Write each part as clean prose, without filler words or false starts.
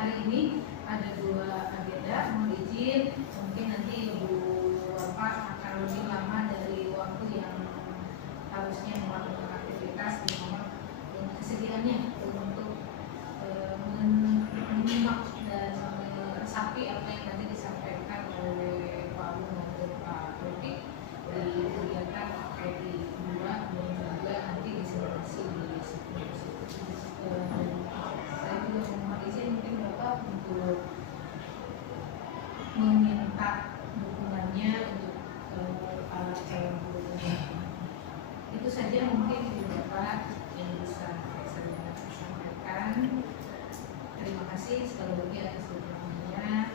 hari ini ada 2 agenda. Mohon izin, mungkin nanti Ibu Bapak akan lebih lama dari waktu yang harusnya melakukan aktivitas di nomor kesediaannya untuk menyimak dan meresapi apa yang tadi disampaikan oleh Pak Abu maupun Pak Taufik di kegiatan KPI 2 dan juga nanti disimulasi di situ. Saya juga mohon izin mungkin Bapak untuk meminta dukungannya untuk para calon guru. Itu saja mungkin Ibu Bapak yang bisa saya sampaikan. Terima kasih sekali lagi atas dukungannya.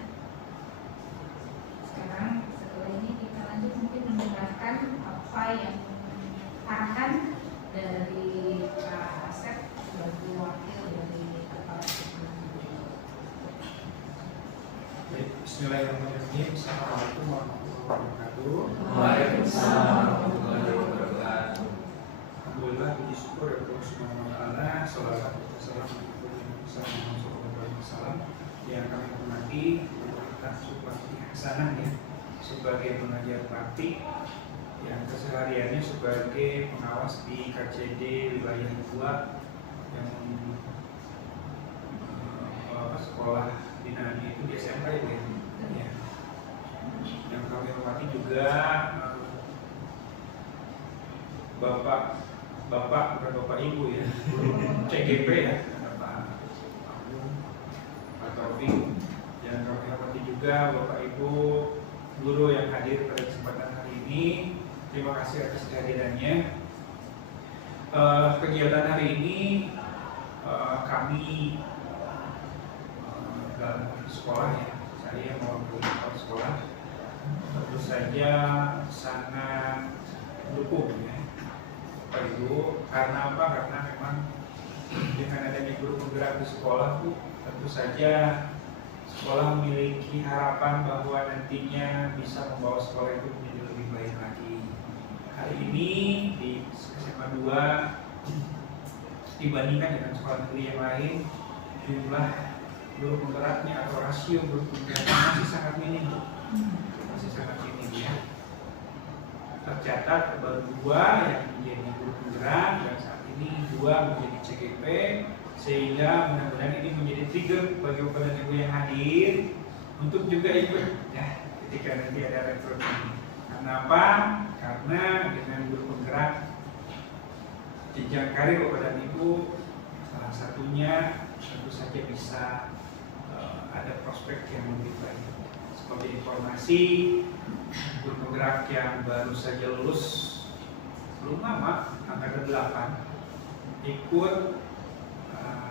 Sekarang setelah ini kita lanjut mungkin mendengarkan apa yang arahan dari Pak Asep sebagai wakil dari Kepala Sekolah. Bismillahirrahmanirrahim. Assalamualaikum warahmatullahi wabarakatuh. Waalaikumsalam warahmatullahi wabarakatuh. Alhamdulillah, puji syukur ya Allah Subhanahu wa taala. Shalawat dan salam yang kami hormati Bapak Supati Hasanah ya, sebagai pengajar praktik yang kesehariannya sebagai pengawas di KCD wilayah 2 yang sekolah binaannya itu di SMP ya. Yang kami hormati juga Bapak bukan Bapak Ibu ya, CGP ya, Pak Taufik. Yang kami hormati juga Bapak Ibu guru yang hadir pada kesempatan hari ini. Terima kasih atas kehadirannya. Kegiatan hari ini kami dalam sekolah ya, saya mewakili kepala sekolah tentu saja sangat mendukung ya Bapak Ibu. Karena apa? Karena memang dengan adanya guru penggerak di sekolah tuh tentu saja sekolah memiliki harapan bahwa nantinya bisa membawa sekolah itu menjadi lebih baik lagi. Hari ini di SMA 2 dibandingkan dengan sekolah negeri yang lain, jumlah guru penggeraknya atau rasio guru penggeraknya masih sangat minim, ya. Tercatat baru 2 yang menjadi guru penggerak dan saat ini 2 menjadi CGP, sehingga mudah-mudahan ini menjadi trigger bagi Bapak dan Ibu yang hadir untuk juga ikut ya ketika nanti ada rekrut ini. Karena apa? Karena dengan guru penggerak jenjang karir Bapak dan Ibu salah satunya tentu saja bisa ada prospek yang lebih baik. Seperti informasi, guru penggerak yang baru saja lulus belum lama, angkatan 8, ikut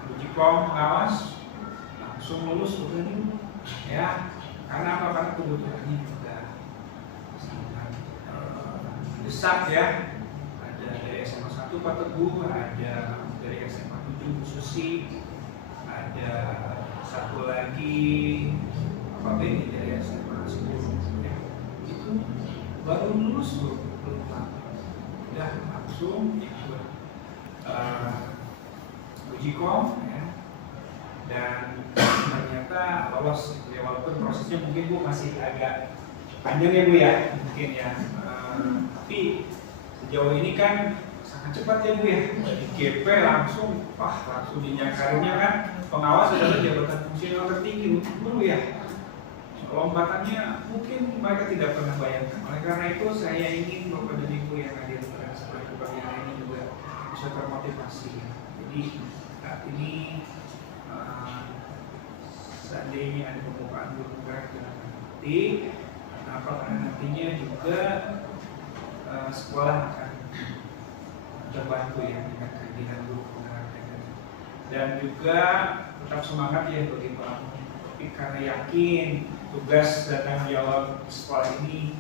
uji kom pengawas, langsung lulus bukan ya. Karena apa? Karena kebutuhannya juga sangat besar ya. Ada dari SMA 1 Pak Teguh, ada dari SMA 7 Bu Susi, ada satu lagi Pak Beni dari SMA 10 ya. Itu baru lulus belum lama, udah langsung ikut uji kom ya, dan ternyata lolos ya, walaupun prosesnya mungkin Bu masih agak panjang ya Bu ya mungkin ya, tapi sejauh ini kan sangat cepat ya Bu ya, dari GP langsung jenjang karirnya kan pengawas adalah jabatan fungsional tertinggi untuk guru ya. Lompatannya mungkin mereka tidak pernah bayangkan. Oleh karena itu saya ingin Bapak dan Ibu yang hadir pada kesempatan pagi hari ini juga bisa termotivasi ya. Jadi saat ini seandainya ada pembukaan guru penggerak jangan nanti, kenapa? Karena nantinya juga sekolah akan terbantu ya dengan kehadiran guru penggerak dan juga tetap semangat ya bagi Pak. Tapi karena yakin tugas dan tanggung jawab sekolah ini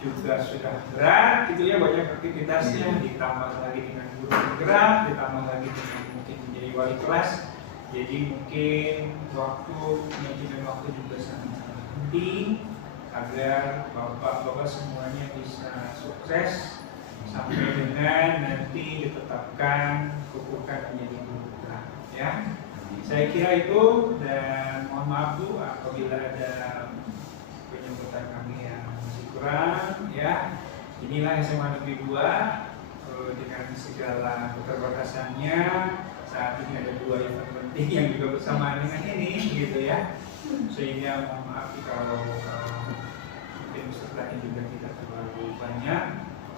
juga sudah berat gitu ya, banyak aktivitasnya, ditambah lagi dengan guru penggerak, ditambah lagi dengan mungkin menjadi wali kelas. Jadi mungkin manajemen waktu juga sangat penting agar bapak-bapak semuanya bisa sukses sampai dengan nanti ditetapkan kukuhkan menjadi guru penggerak ya. Saya kira itu, dan mohon maaf tuh apabila ada penyebutan kami yang masih kurang ya. Inilah SMA Negeri 2 dengan segala keterbatasannya. Saat ini ada 2 event penting yang juga bersamaan dengan ini gitu ya. Sehingga mohon maaf kalau mungkin setelahnya juga tidak terlalu banyak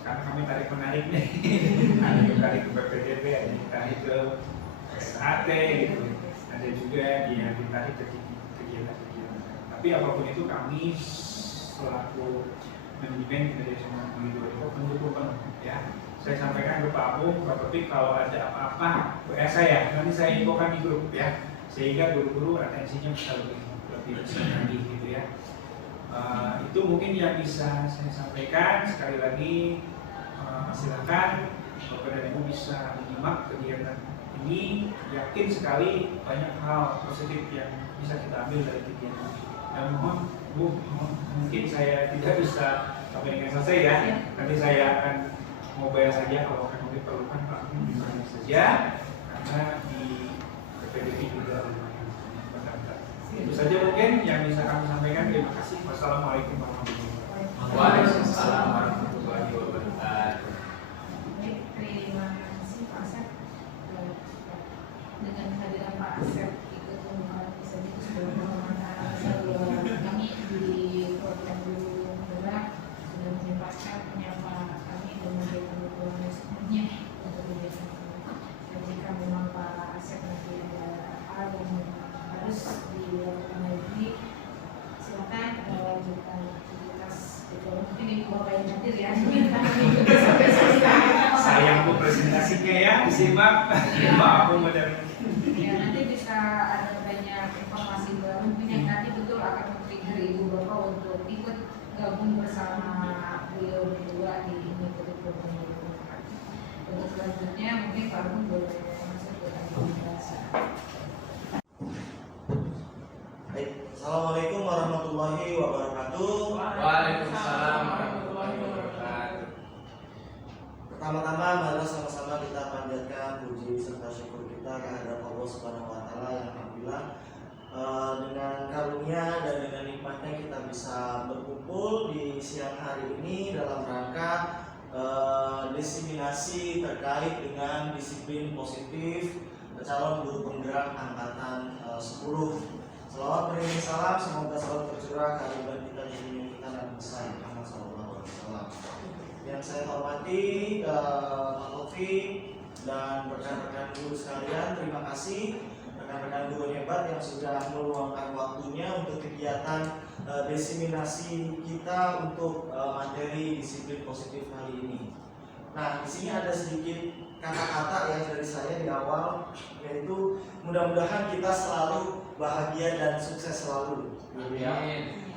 karena kami tarik menarik nih. Ada yang tarik ke BPDB, ada yang tarik ke SAT gitu. Ada juga yang ditarik ke kegiatan-kegiatan. Tapi apapun itu kami selaku manajemen dari SMA Negeri 2 itu pendukung penuh ya. Saya sampaikan ke Pak Apung, Pak Topik kalau ada apa-apa WA saya, nanti saya infokan di grup ya, sehingga guru-guru atensinya bisa lebih besar lagi gitu ya. Itu mungkin yang bisa saya sampaikan. Sekali lagi silakan Bapak dan Ibu bisa menyimak kegiatan ini. Yakin sekali banyak hal positif yang bisa kita ambil dari kegiatan ini. Dan mohon Bu, mungkin saya tidak bisa sampai dengan selesai ya. Nanti saya akan mau bayar saja kalau akan diperlukan Pak, bayar saja karena di PPDB juga lumayan berdampak. Itu saja mungkin yang bisa kami sampaikan. Terima kasih. Wassalamualaikum warahmatullahi wabarakatuh. Waalaikumsalam warahmatullahi wabarakatuh. Baik, terima kasih Pak Asep. Dengan kehadiran Pak Asep ikut pembukaan episode itu sudah kami di program Guru Gerak sudah menyempatkan menyapa kami dan memberikan dukungan sepenuhnya untuk kegiatan ini. Dan jika memang Pak Asep nanti ada hal yang harus dilakukan lagi, silakan lanjutkan aktivitas. Mungkin Ibu Bapak yang hadir ya. Sayang Bu presentasinya ya, disimak. Maaf Bu dari. Ya, nanti bisa ada banyak informasi baru mungkin yang nanti betul akan men-trigger Ibu Bapak untuk ikut gabung bersama beliau berdua di mengikuti program ini. Untuk selanjutnya mungkin Pak Agung boleh masuk ke administrasi. Baik, Assalamualaikum warahmatullahi wabarakatuh. Waalaikumsalam warahmatullahi wabarakatuh. Pertama-tama mari sama-sama kita panjatkan puji serta syukur kita kehadirat Allah Subhanahu wa taala yang alhamdulillah dengan karunia dan dengan nikmatnya kita bisa berkumpul di siang hari ini dalam rangka diseminasi terkait dengan disiplin positif calon guru penggerak angkatan 10. Selawat beriring salam, semoga selalu tercurah kehadiran kita di dunia kita dan besar Muhammad sallallahu alaihi wasallam. Yang saya hormati Pak Taufik dan rekan-rekan guru sekalian, terima kasih rekan-rekan guru hebat yang sudah meluangkan waktunya untuk kegiatan diseminasi kita untuk materi disiplin positif kali ini. Nah, di sini ada sedikit kata-kata yang dari saya di awal, yaitu mudah-mudahan kita selalu bahagia dan sukses selalu.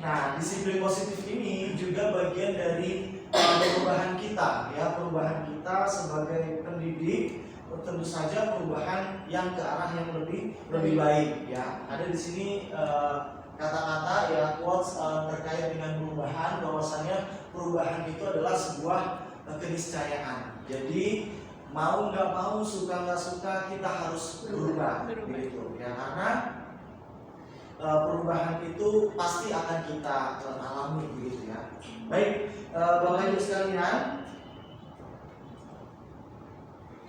Nah, disiplin positif ini juga bagian dari perubahan kita, ya, perubahan kita sebagai pendidik, tentu saja perubahan yang ke arah yang lebih baik, ya. Ada di sini kata-kata ya quotes terkait dengan perubahan, bahwasanya perubahan itu adalah sebuah keniscayaan. Jadi mau nggak mau, suka nggak suka, kita harus berubah, begitu, ya, karena perubahan itu pasti akan kita alami, begitu ya. Baik, Bapak Ibu sekalian,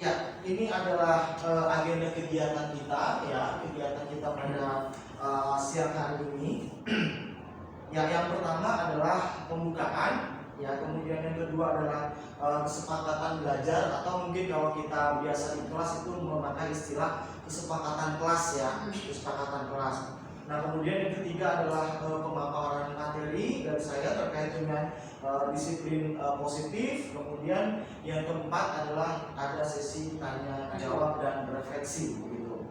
ya, ini adalah agenda kegiatan kita, ya, kegiatan kita pada siang hari ini. Ya, yang pertama adalah pembukaan, ya, kemudian yang kedua adalah kesepakatan belajar, atau mungkin kalau kita biasa di kelas itu memakai istilah kesepakatan kelas, ya, kesepakatan kelas. Nah, kemudian yang ketiga adalah pemaparan materi dari saya terkait dengan disiplin positif. Kemudian yang keempat adalah ada sesi tanya jawab dan refleksi, begitu.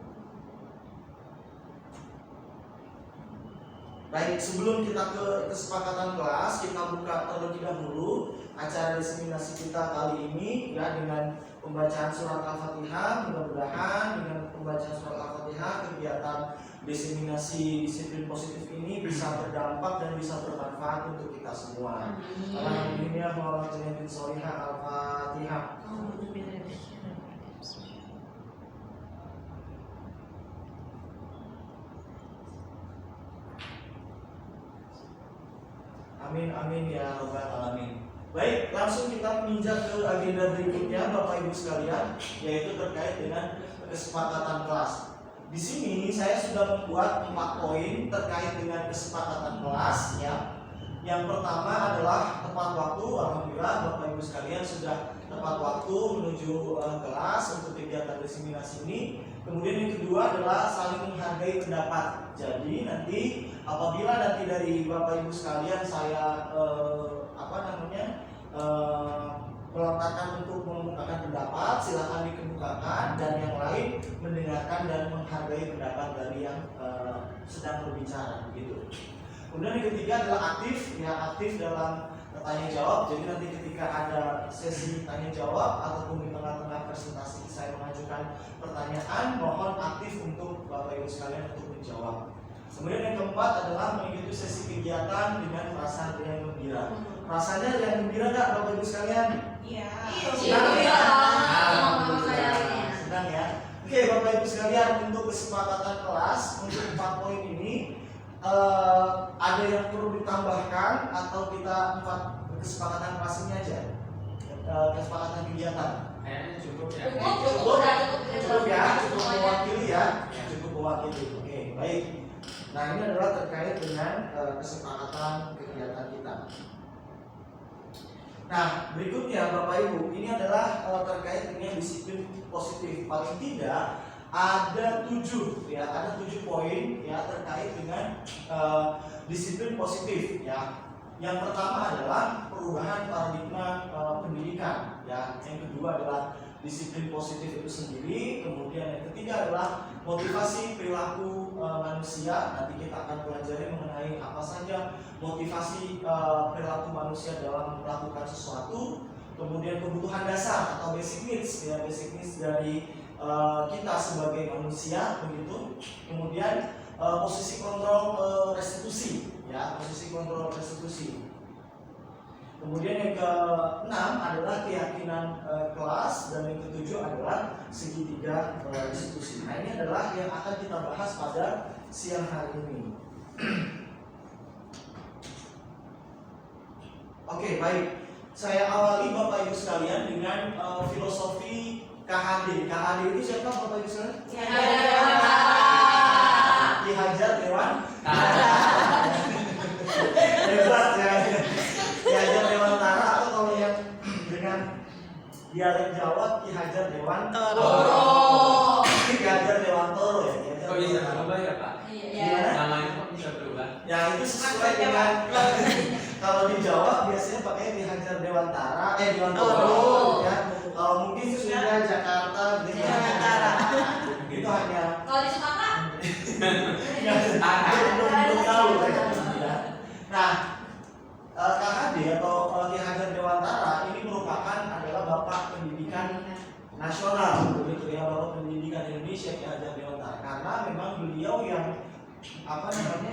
Baik, sebelum kita ke kesepakatan kelas, kita buka terlebih dahulu acara diseminasi kita kali ini, ya, dengan pembacaan surat Al-Fatihah. Mudah-mudahan dengan pembacaan surat Al-Fatihah kegiatan diseminasi disiplin positif ini bisa berdampak dan bisa bermanfaat untuk kita semua. Alhamdulillah, mohon jangan solihah. Al-Fatihah. Amin amin ya rabbal alamin. Baik, langsung kita menginjak ke agenda berikutnya Bapak Ibu sekalian, yaitu terkait dengan kesepakatan kelas. Di sini saya sudah membuat 4 poin terkait dengan kesepakatan kelas ya. Yang pertama adalah tepat waktu. Alhamdulillah Bapak Ibu sekalian sudah tepat waktu menuju kelas untuk kegiatan diseminasi ini. Kemudian yang kedua adalah saling menghargai pendapat. Jadi nanti apabila nanti dari Bapak Ibu sekalian saya melontarkan untuk mengemukakan pendapat, silakan dikemukakan, dan yang lain mendengarkan dan menghargai pendapat dari yang sedang berbicara begitu. Kemudian yang ketiga adalah aktif, ya aktif dalam tanya jawab. Jadi nanti ketika ada sesi tanya jawab ataupun di tengah-tengah presentasi saya mengajukan pertanyaan, mohon aktif untuk Bapak Ibu sekalian untuk menjawab. Kemudian yang keempat adalah mengikuti sesi kegiatan dengan perasaan yang gembira. Rasanya yang gembira nggak Bapak Ibu sekalian? Iya. Senang ya. Oke Bapak Ibu sekalian, untuk kesepakatan kelas untuk 4 poin ini ada yang perlu ditambahkan atau kita 4 kesepakatan kelas ini aja? Kesepakatan kegiatan. Kayaknya cukup ya. Cukup ya, cukup mewakili ya, cukup mewakili. Oke, baik. Nah ini adalah terkait dengan kesepakatan kegiatan kita. Nah berikutnya Bapak Ibu, ini adalah terkait dengan disiplin positif. Paling tidak ada 7 ya, ada 7 poin ya terkait dengan disiplin positif ya. Yang pertama adalah perubahan paradigma pendidikan ya. Yang kedua adalah disiplin positif itu sendiri. Kemudian yang ketiga adalah motivasi perilaku manusia. Nanti kita akan pelajari mengenai apa saja motivasi perilaku manusia dalam melakukan sesuatu. Kemudian kebutuhan dasar atau basic needs ya, basic needs dari kita sebagai manusia begitu. Kemudian posisi kontrol restitusi ya, posisi kontrol restitusi. Kemudian yang ke-6 adalah keyakinan kelas, dan yang ke-7 adalah segitiga restitusi. Nah ini adalah yang akan kita bahas pada siang hari ini. Oke, baik. Saya awali Bapak Ibu sekalian dengan filosofi KHD. KHD itu siapa Bapak Ibu sekalian? Ki Hajar Dewantara. Hebat ya. Ki Hajar Dewantara, atau kalau yang dengan dialek Jawa Ki Hajar Dewantara. Ki Hajar Dewantara ya. Kok bisa berubah ya Pak? Iya. Namanya kok bisa berubah? Ya itu sesuai dengan kalau di Jawa biasanya pakai Ki Hajar Dewantara, Dewantara ya. Kalau mungkin sudah Jakarta, Dewantara. Itu hanya Kalau di Sumatera? belum tahu ya. Nah, KHD atau Ki Hajar Dewantara ini merupakan adalah Bapak Pendidikan Nasional, begitu ya, Bapak Pendidikan Indonesia Ki Hajar Dewantara. Karena memang beliau yang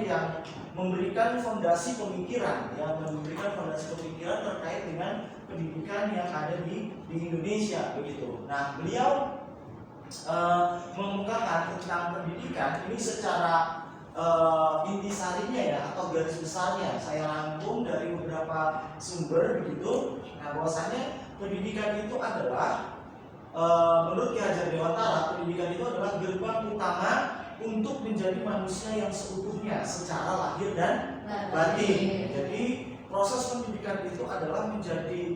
yang memberikan fondasi pemikiran, yang memberikan fondasi pemikiran terkait dengan pendidikan yang ada di Indonesia begitu. Nah, beliau mengemukakan tentang pendidikan ini secara intisarinya ya, atau garis besarnya saya rangkum dari beberapa sumber begitu. Nah, bahwasanya pendidikan itu adalah menurut Ki Hajar Dewantara, pendidikan itu adalah gerbang utama untuk menjadi manusia yang seutuhnya secara lahir dan batin. Jadi proses pendidikan itu adalah menjadi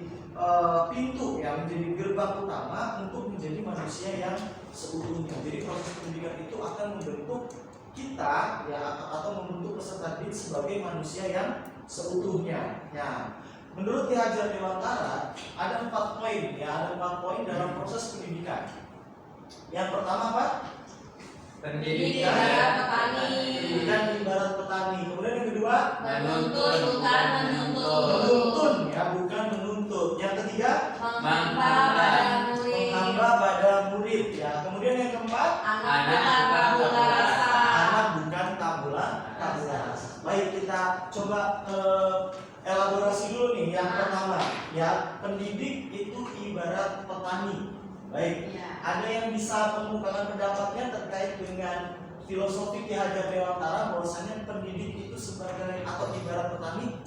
pintu ya, menjadi gerbang utama untuk menjadi manusia yang seutuhnya. Jadi proses pendidikan itu akan membentuk kita ya, atau membentuk peserta didik sebagai manusia yang seutuhnya. Ya, menurut Ki Hajar Dewantara ada 4 poin ya, ada 4 poin dalam proses pendidikan. Yang pertama apa? Pendidikan Pendidikan ibarat petani. Kemudian yang kedua, menuntut bukan menuntut. menuntun ya, bukan menuntut. Yang ketiga, Menghamba pada murid. menghamba pada murid ya. Kemudian yang keempat, Anak bukan tabula rasa. anak bukan tabula rasa. Baik, kita coba elaborasi dulu nih. Yang pertama ya, pendidik itu ibarat petani. Baik, Ya. ada yang bisa mengemukakan pendapatnya terkait dengan filosofi Ki Hajar Dewantara bahwasanya pendidik itu sebagai atau ibarat petani?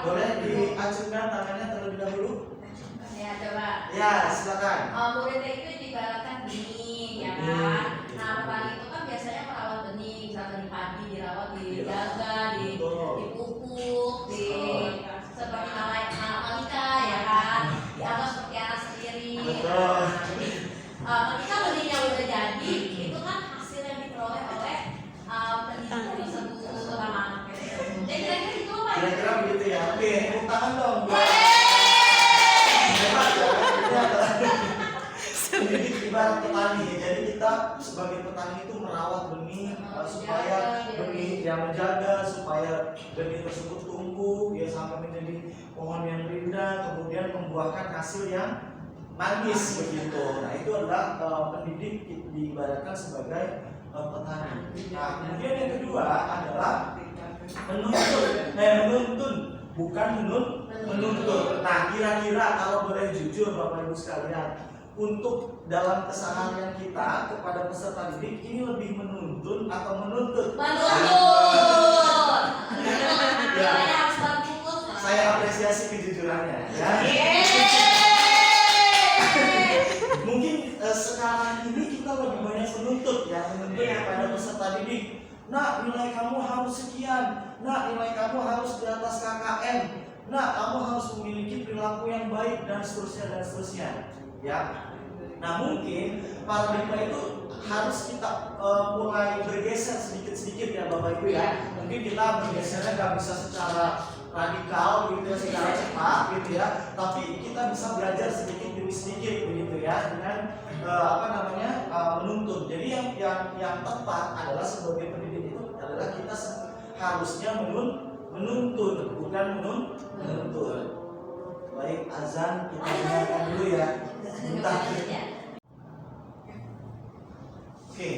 Boleh diacungkan tangannya terlebih dahulu? Ya, coba. Ya, silakan. Muridnya itu diibaratkan benih, ya kan? Nah, petani itu kan biasanya merawat benih, misalnya di padi dirawat, dijaga, dipupuk, seperti Malika, ya kan? Dianggap seperti anak sendiri. Betul. Jadi, ketika benihnya udah jadi, itu kan hasil yang diperoleh oleh pendidik tersebut selama anaknya tersebut. Jadi kira-kira gitu Pak. Kira-kira begitu ya. Oke, tepuk tangan dong. Hebat ya. Pendidik ibarat petani. Jadi kita sebagai petani itu merawat benih supaya benih yang menjaga supaya benih tersebut tumbuh ya sampai menjadi pohon yang rindang, kemudian membuahkan hasil yang manis begitu. Nah itu adalah pendidik diibaratkan sebagai petani. Nah kemudian yang kedua adalah menuntun, bukan menuntut. Nah kira-kira kalau boleh jujur Bapak Ibu sekalian, untuk dalam keseharian kita kepada peserta didik ini lebih menuntun atau menuntut? Menuntut. Ya. Saya harus bantu. Saya apresiasi kejujurannya ya. Mungkin sekarang ini kita lebih banyak menuntut ya, menuntut kepada peserta didik. Nah, nilai kamu harus sekian. Nah, nilai kamu harus di atas KKM. Nah, kamu harus memiliki perilaku yang baik dan seterusnya. Ya. Nah, mungkin paradigma itu harus kita mulai bergeser sedikit-sedikit ya Bapak Ibu ya. Mungkin kita bergesernya nggak bisa secara radikal gitu ya, secara cepat gitu ya, tapi kita bisa belajar sedikit demi sedikit begitu ya dengan menuntut. Jadi yang tepat adalah sebagai pendidik itu adalah kita harusnya menuntun bukan menuntut. Baik, azan kita dengarkan dulu ya. Bentar. Oke,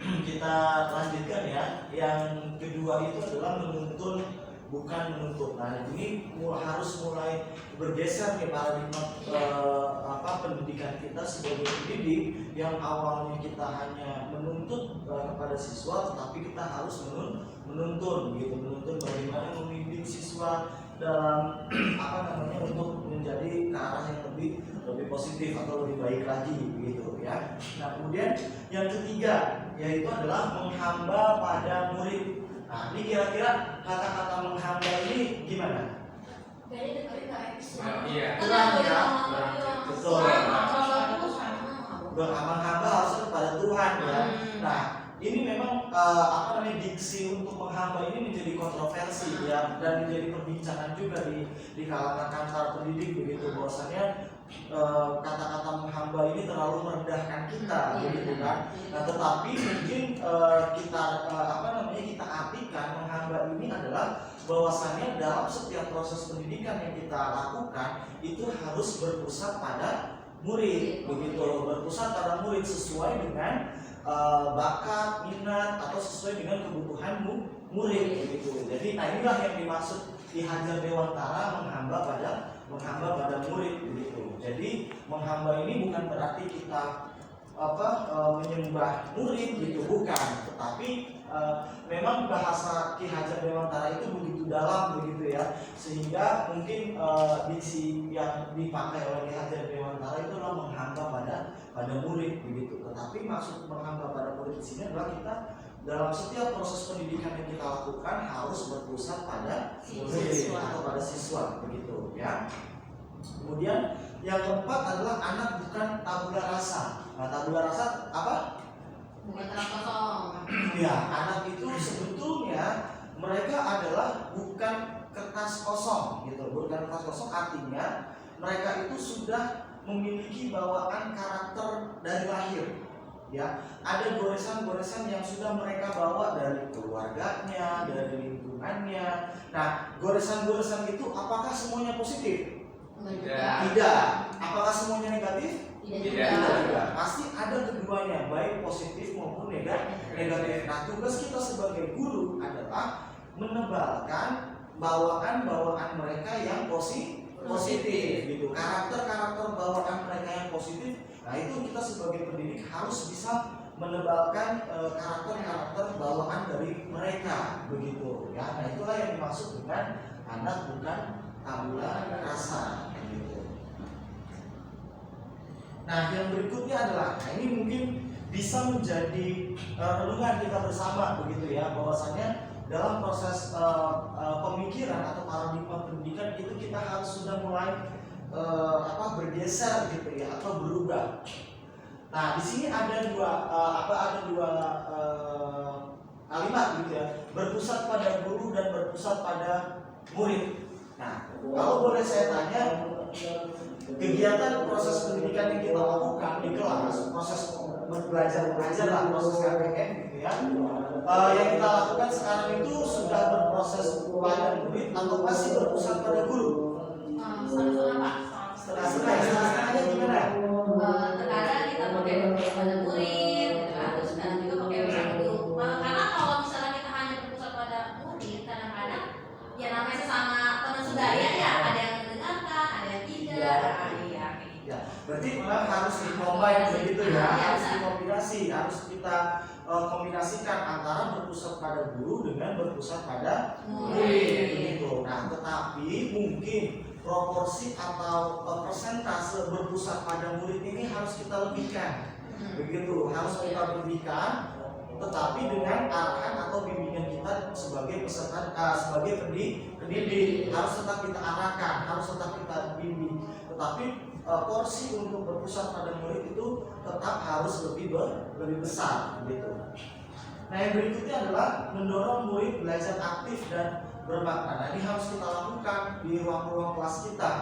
kita lanjutkan ya. Yang kedua itu adalah menuntun bukan menuntut. Nah ini harus mulai bergeser nih paradigma pendidikan kita sebagai pendidik yang awalnya kita hanya menuntut kepada siswa, tetapi kita harus menuntun gitu, menuntun bagaimana membimbing siswa dalam untuk menjadi ke arah yang lebih positif atau lebih baik lagi gitu ya. Nah kemudian yang ketiga yaitu adalah menghamba pada murid. Nah ini kira-kira kata-kata menghamba ini gimana? Jadi dengerin Iya. Kurang ya? Betul. Menghamba harus kepada Tuhan ya. Nah ini memang diksi untuk menghamba ini menjadi kontroversi ya, dan menjadi perbincangan juga di kalangan antar pendidik begitu, bahwasanya kata-kata menghamba ini terlalu merendahkan kita begitu kan. Nah tetapi mungkin kita artikan menghamba ini adalah bahwasannya dalam setiap proses pendidikan yang kita lakukan itu harus berpusat pada murid begitu, berpusat pada murid sesuai dengan bakat, minat atau sesuai dengan kebutuhan murid begitu. Jadi inilah yang dimaksud Ki Hajar Dewantara menghamba pada murid begitu. Jadi menghamba ini bukan berarti kita menyembah murid gitu, bukan, tetapi memang bahasa Ki Hajar Dewantara itu begitu dalam begitu ya, sehingga mungkin diksi yang dipakai oleh Ki Hajar Dewantara itu adalah menghamba pada murid begitu. Tetapi maksud menghamba pada murid di sini adalah kita dalam setiap proses pendidikan yang kita lakukan harus berpusat pada murid atau pada siswa begitu ya. Kemudian yang keempat adalah anak bukan tabula rasa. Nah, tabula rasa apa? Bukan terang kosong. Ya, anak itu sebetulnya mereka adalah bukan kertas kosong gitu. Bukan kertas kosong artinya mereka itu sudah memiliki bawaan karakter dari lahir. Ya, ada goresan-goresan yang sudah mereka bawa dari keluarganya, dari lingkungannya. Nah, goresan-goresan itu apakah semuanya positif? Tidak. Apakah semuanya negatif? Tidak. Pasti ada keduanya, baik positif maupun negatif. Nah, tugas kita sebagai guru adalah menebalkan bawaan-bawaan mereka yang positif gitu. Karakter-karakter bawaan mereka yang positif. Nah, itu kita sebagai pendidik harus bisa menebalkan karakter-karakter bawaan dari mereka begitu ya. Nah, itulah yang dimaksud dengan anak bukan tabula rasa gitu. Nah, yang berikutnya adalah, nah ini mungkin bisa menjadi renungan kita bersama begitu ya, bahwasanya dalam proses pemikiran atau paradigma pendidikan itu kita harus sudah mulai bergeser gitu ya, atau berubah. Nah, di sini ada dua kalimat gitu ya, berpusat pada guru dan berpusat pada murid. Nah, kalau boleh saya tanya, kegiatan proses pendidikan yang kita lakukan di kelas, proses belajar mengajar lah, proses KPM gitu ya, yang kita lakukan sekarang itu sudah berproses pada murid atau masih berpusat pada guru? Setengah-setengah Pak. Setengah-setengahnya gimana? Terkadang kita pakai berpusat pada murid, gitu kan, terus kadang juga pakai berpusat pada guru. Karena kalau misalnya kita hanya berpusat pada murid, kadang-kadang ya namanya sesama teman sebaya ya, ada yang mendengarkan, ada yang tidak. Iya, kayak gitu. Ya, berarti memang harus dikombin begitu ya, harus dikombinasi, harus kita kombinasikan antara berpusat pada guru dengan berpusat pada murid begitu. Nah, tetapi mungkin proporsi atau persentase berpusat pada murid ini harus kita lebihkan, begitu, harus kita lebihkan, tetapi dengan arahan atau bimbingan kita sebagai peserta, sebagai pendidik harus tetap kita arahkan, harus tetap kita bimbing, tetapi porsi untuk berpusat pada murid itu tetap harus lebih besar, gitu. Nah, yang berikutnya adalah mendorong murid belajar aktif dan bermakna. Nah, ini harus kita lakukan di ruang-ruang kelas kita.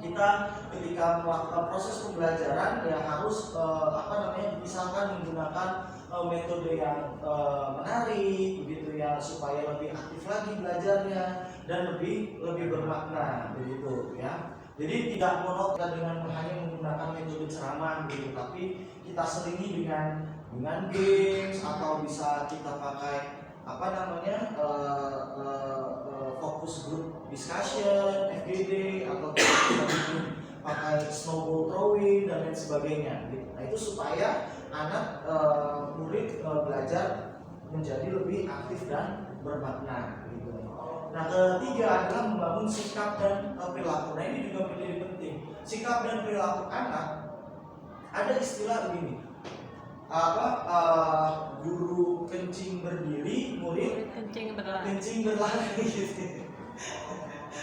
Kita ketika melakukan proses pembelajaran ya harus misalkan menggunakan metode yang menarik, begitu ya, supaya lebih aktif lagi belajarnya dan lebih bermakna, begitu ya. Jadi tidak monoton dengan hanya menggunakan metode ceramah, begitu, tapi kita selingi dengan games atau bisa kita pakai fokus group discussion, FGD, atau kita pakai snowball throwing dan lain sebagainya. Nah, itu supaya anak murid belajar menjadi lebih aktif dan bermakna. Gitu. Nah, ketiga adalah membangun sikap dan perilaku. Nah, ini juga menjadi penting. Sikap dan perilaku anak, ada istilah begini. Guru kencing berdiri, murid kencing berlari gitu.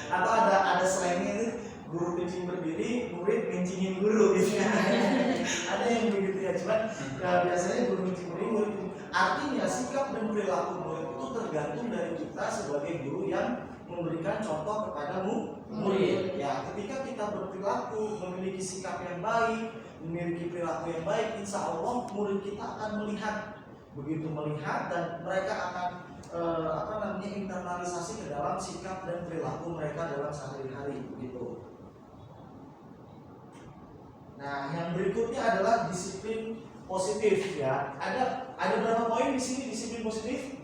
Atau ada slangnya itu, guru kencing berdiri, murid kencingin guru gitu. Ada yang begitu ya, cuman biasanya guru kencing berdiri, murid kencing. Artinya sikap dan perilaku murid itu tergantung dari kita sebagai guru yang memberikan contoh kepada murid. Ya, ketika kita berperilaku, memiliki sikap yang baik, memiliki perilaku yang baik, insya Allah murid kita akan melihat, begitu melihat, dan mereka akan internalisasi ke dalam sikap dan perilaku mereka dalam sehari-hari, begitu. Nah, yang berikutnya adalah disiplin positif ya. Ada berapa poin di sini disiplin positif?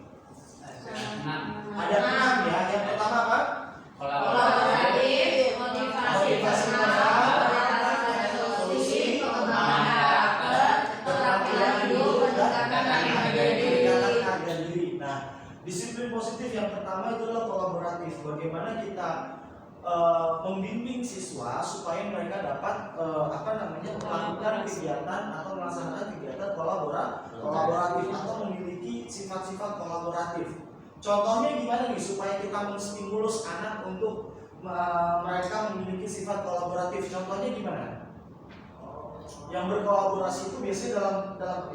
Ada 6 ya. Yang pertama apa? Kolaboratif, motivasi disiplin positif yang pertama itu adalah kolaboratif. Bagaimana kita membimbing siswa supaya mereka dapat melakukan kegiatan atau melaksanakan kegiatan kolaboratif atau memiliki sifat-sifat kolaboratif. Contohnya gimana nih supaya kita menstimulus anak untuk mereka memiliki sifat kolaboratif? Contohnya gimana? Yang berkolaborasi itu biasanya dalam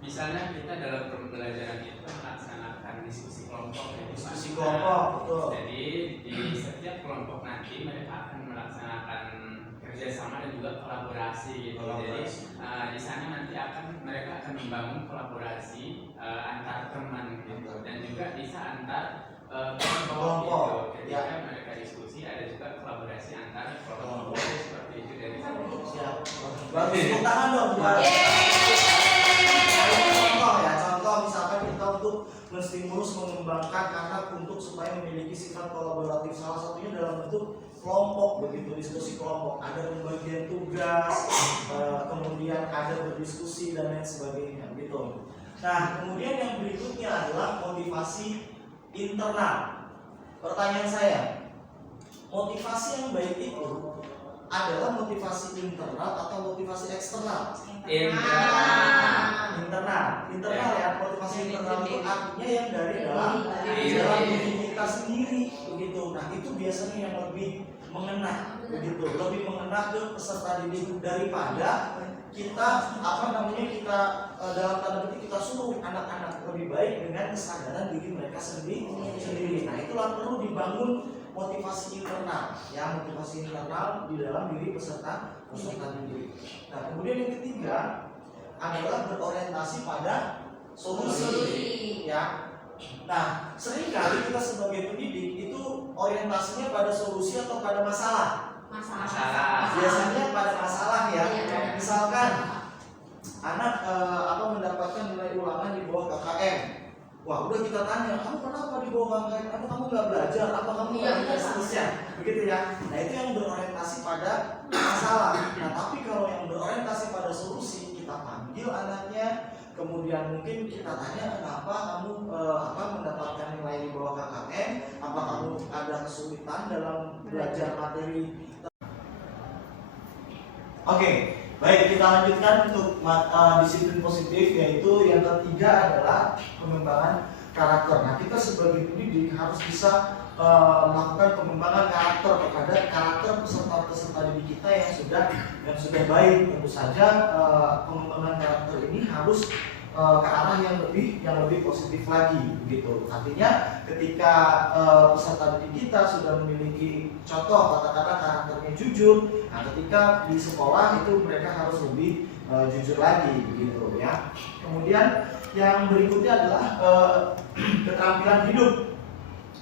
misalnya kita dalam pembelajaran itu melaksanakan diskusi kelompok ya. Diskusi kelompok, betul. Jadi di setiap kelompok nanti mereka akan melaksanakan kerjasama dan juga kolaborasi gitu. Jadi di sana nanti mereka akan membangun kolaborasi antar teman gitu, dan juga bisa antar kelompok gitu. Ketika mereka diskusi ada juga kolaborasi antar kelompok seperti itu dari sana. Siap. Bagus, tepuk tangan dong. Contoh misalkan kita untuk menstimulus mengembangkan anak untuk supaya memiliki sifat kolaboratif, salah satunya dalam bentuk kelompok, begitu, diskusi kelompok, ada pembagian tugas, kemudian ada berdiskusi dan lain sebagainya, gitu. Nah, kemudian yang berikutnya adalah motivasi internal. Pertanyaan saya, motivasi yang baik itu adalah motivasi internal atau motivasi eksternal? Internal ya. Motivasi internal itu artinya yang dari dalam diri kita sendiri begitu. Nah itu biasanya yang lebih mengena begitu, lebih mengena ke peserta didik daripada kita kita dalam tanda petik kita suruh anak-anak lebih baik dengan kesadaran diri mereka sendiri. Nah itulah perlu dibangun motivasi internal, ya motivasi internal di dalam diri peserta didik. Nah kemudian yang ketiga adalah berorientasi pada solusi, ya. Nah seringkali kita sebagai pendidik itu orientasinya pada solusi atau pada masalah. Biasanya pada masalah ya. Misalkan anak mendapatkan nilai ulangan di bawah KKM. Wah udah kita tanya, kamu kenapa di bawah KKM? Kamu nggak belajar? Apa kamu nggak seterusnya? Begitu ya. Nah itu yang berorientasi pada masalah. Nah tapi kalau yang berorientasi pada solusi, kita panggil anaknya, kemudian mungkin kita tanya kenapa kamu mendapatkan nilai di bawah KKM? Apa kamu ada kesulitan dalam belajar materi? Oke, baik kita lanjutkan untuk disiplin positif, yaitu yang ketiga adalah pengembangan karakter. Nah kita sebagai pendidik harus bisa melakukan pengembangan karakter kepada karakter peserta didik kita yang sudah baik. Tentu saja pengembangan karakter ini harus ke arah yang lebih positif lagi begitu. Artinya ketika peserta didik kita sudah memiliki contoh kata-kata karakternya jujur, nah ketika di sekolah itu mereka harus lebih jujur lagi begitu ya. Kemudian yang berikutnya adalah keterampilan hidup.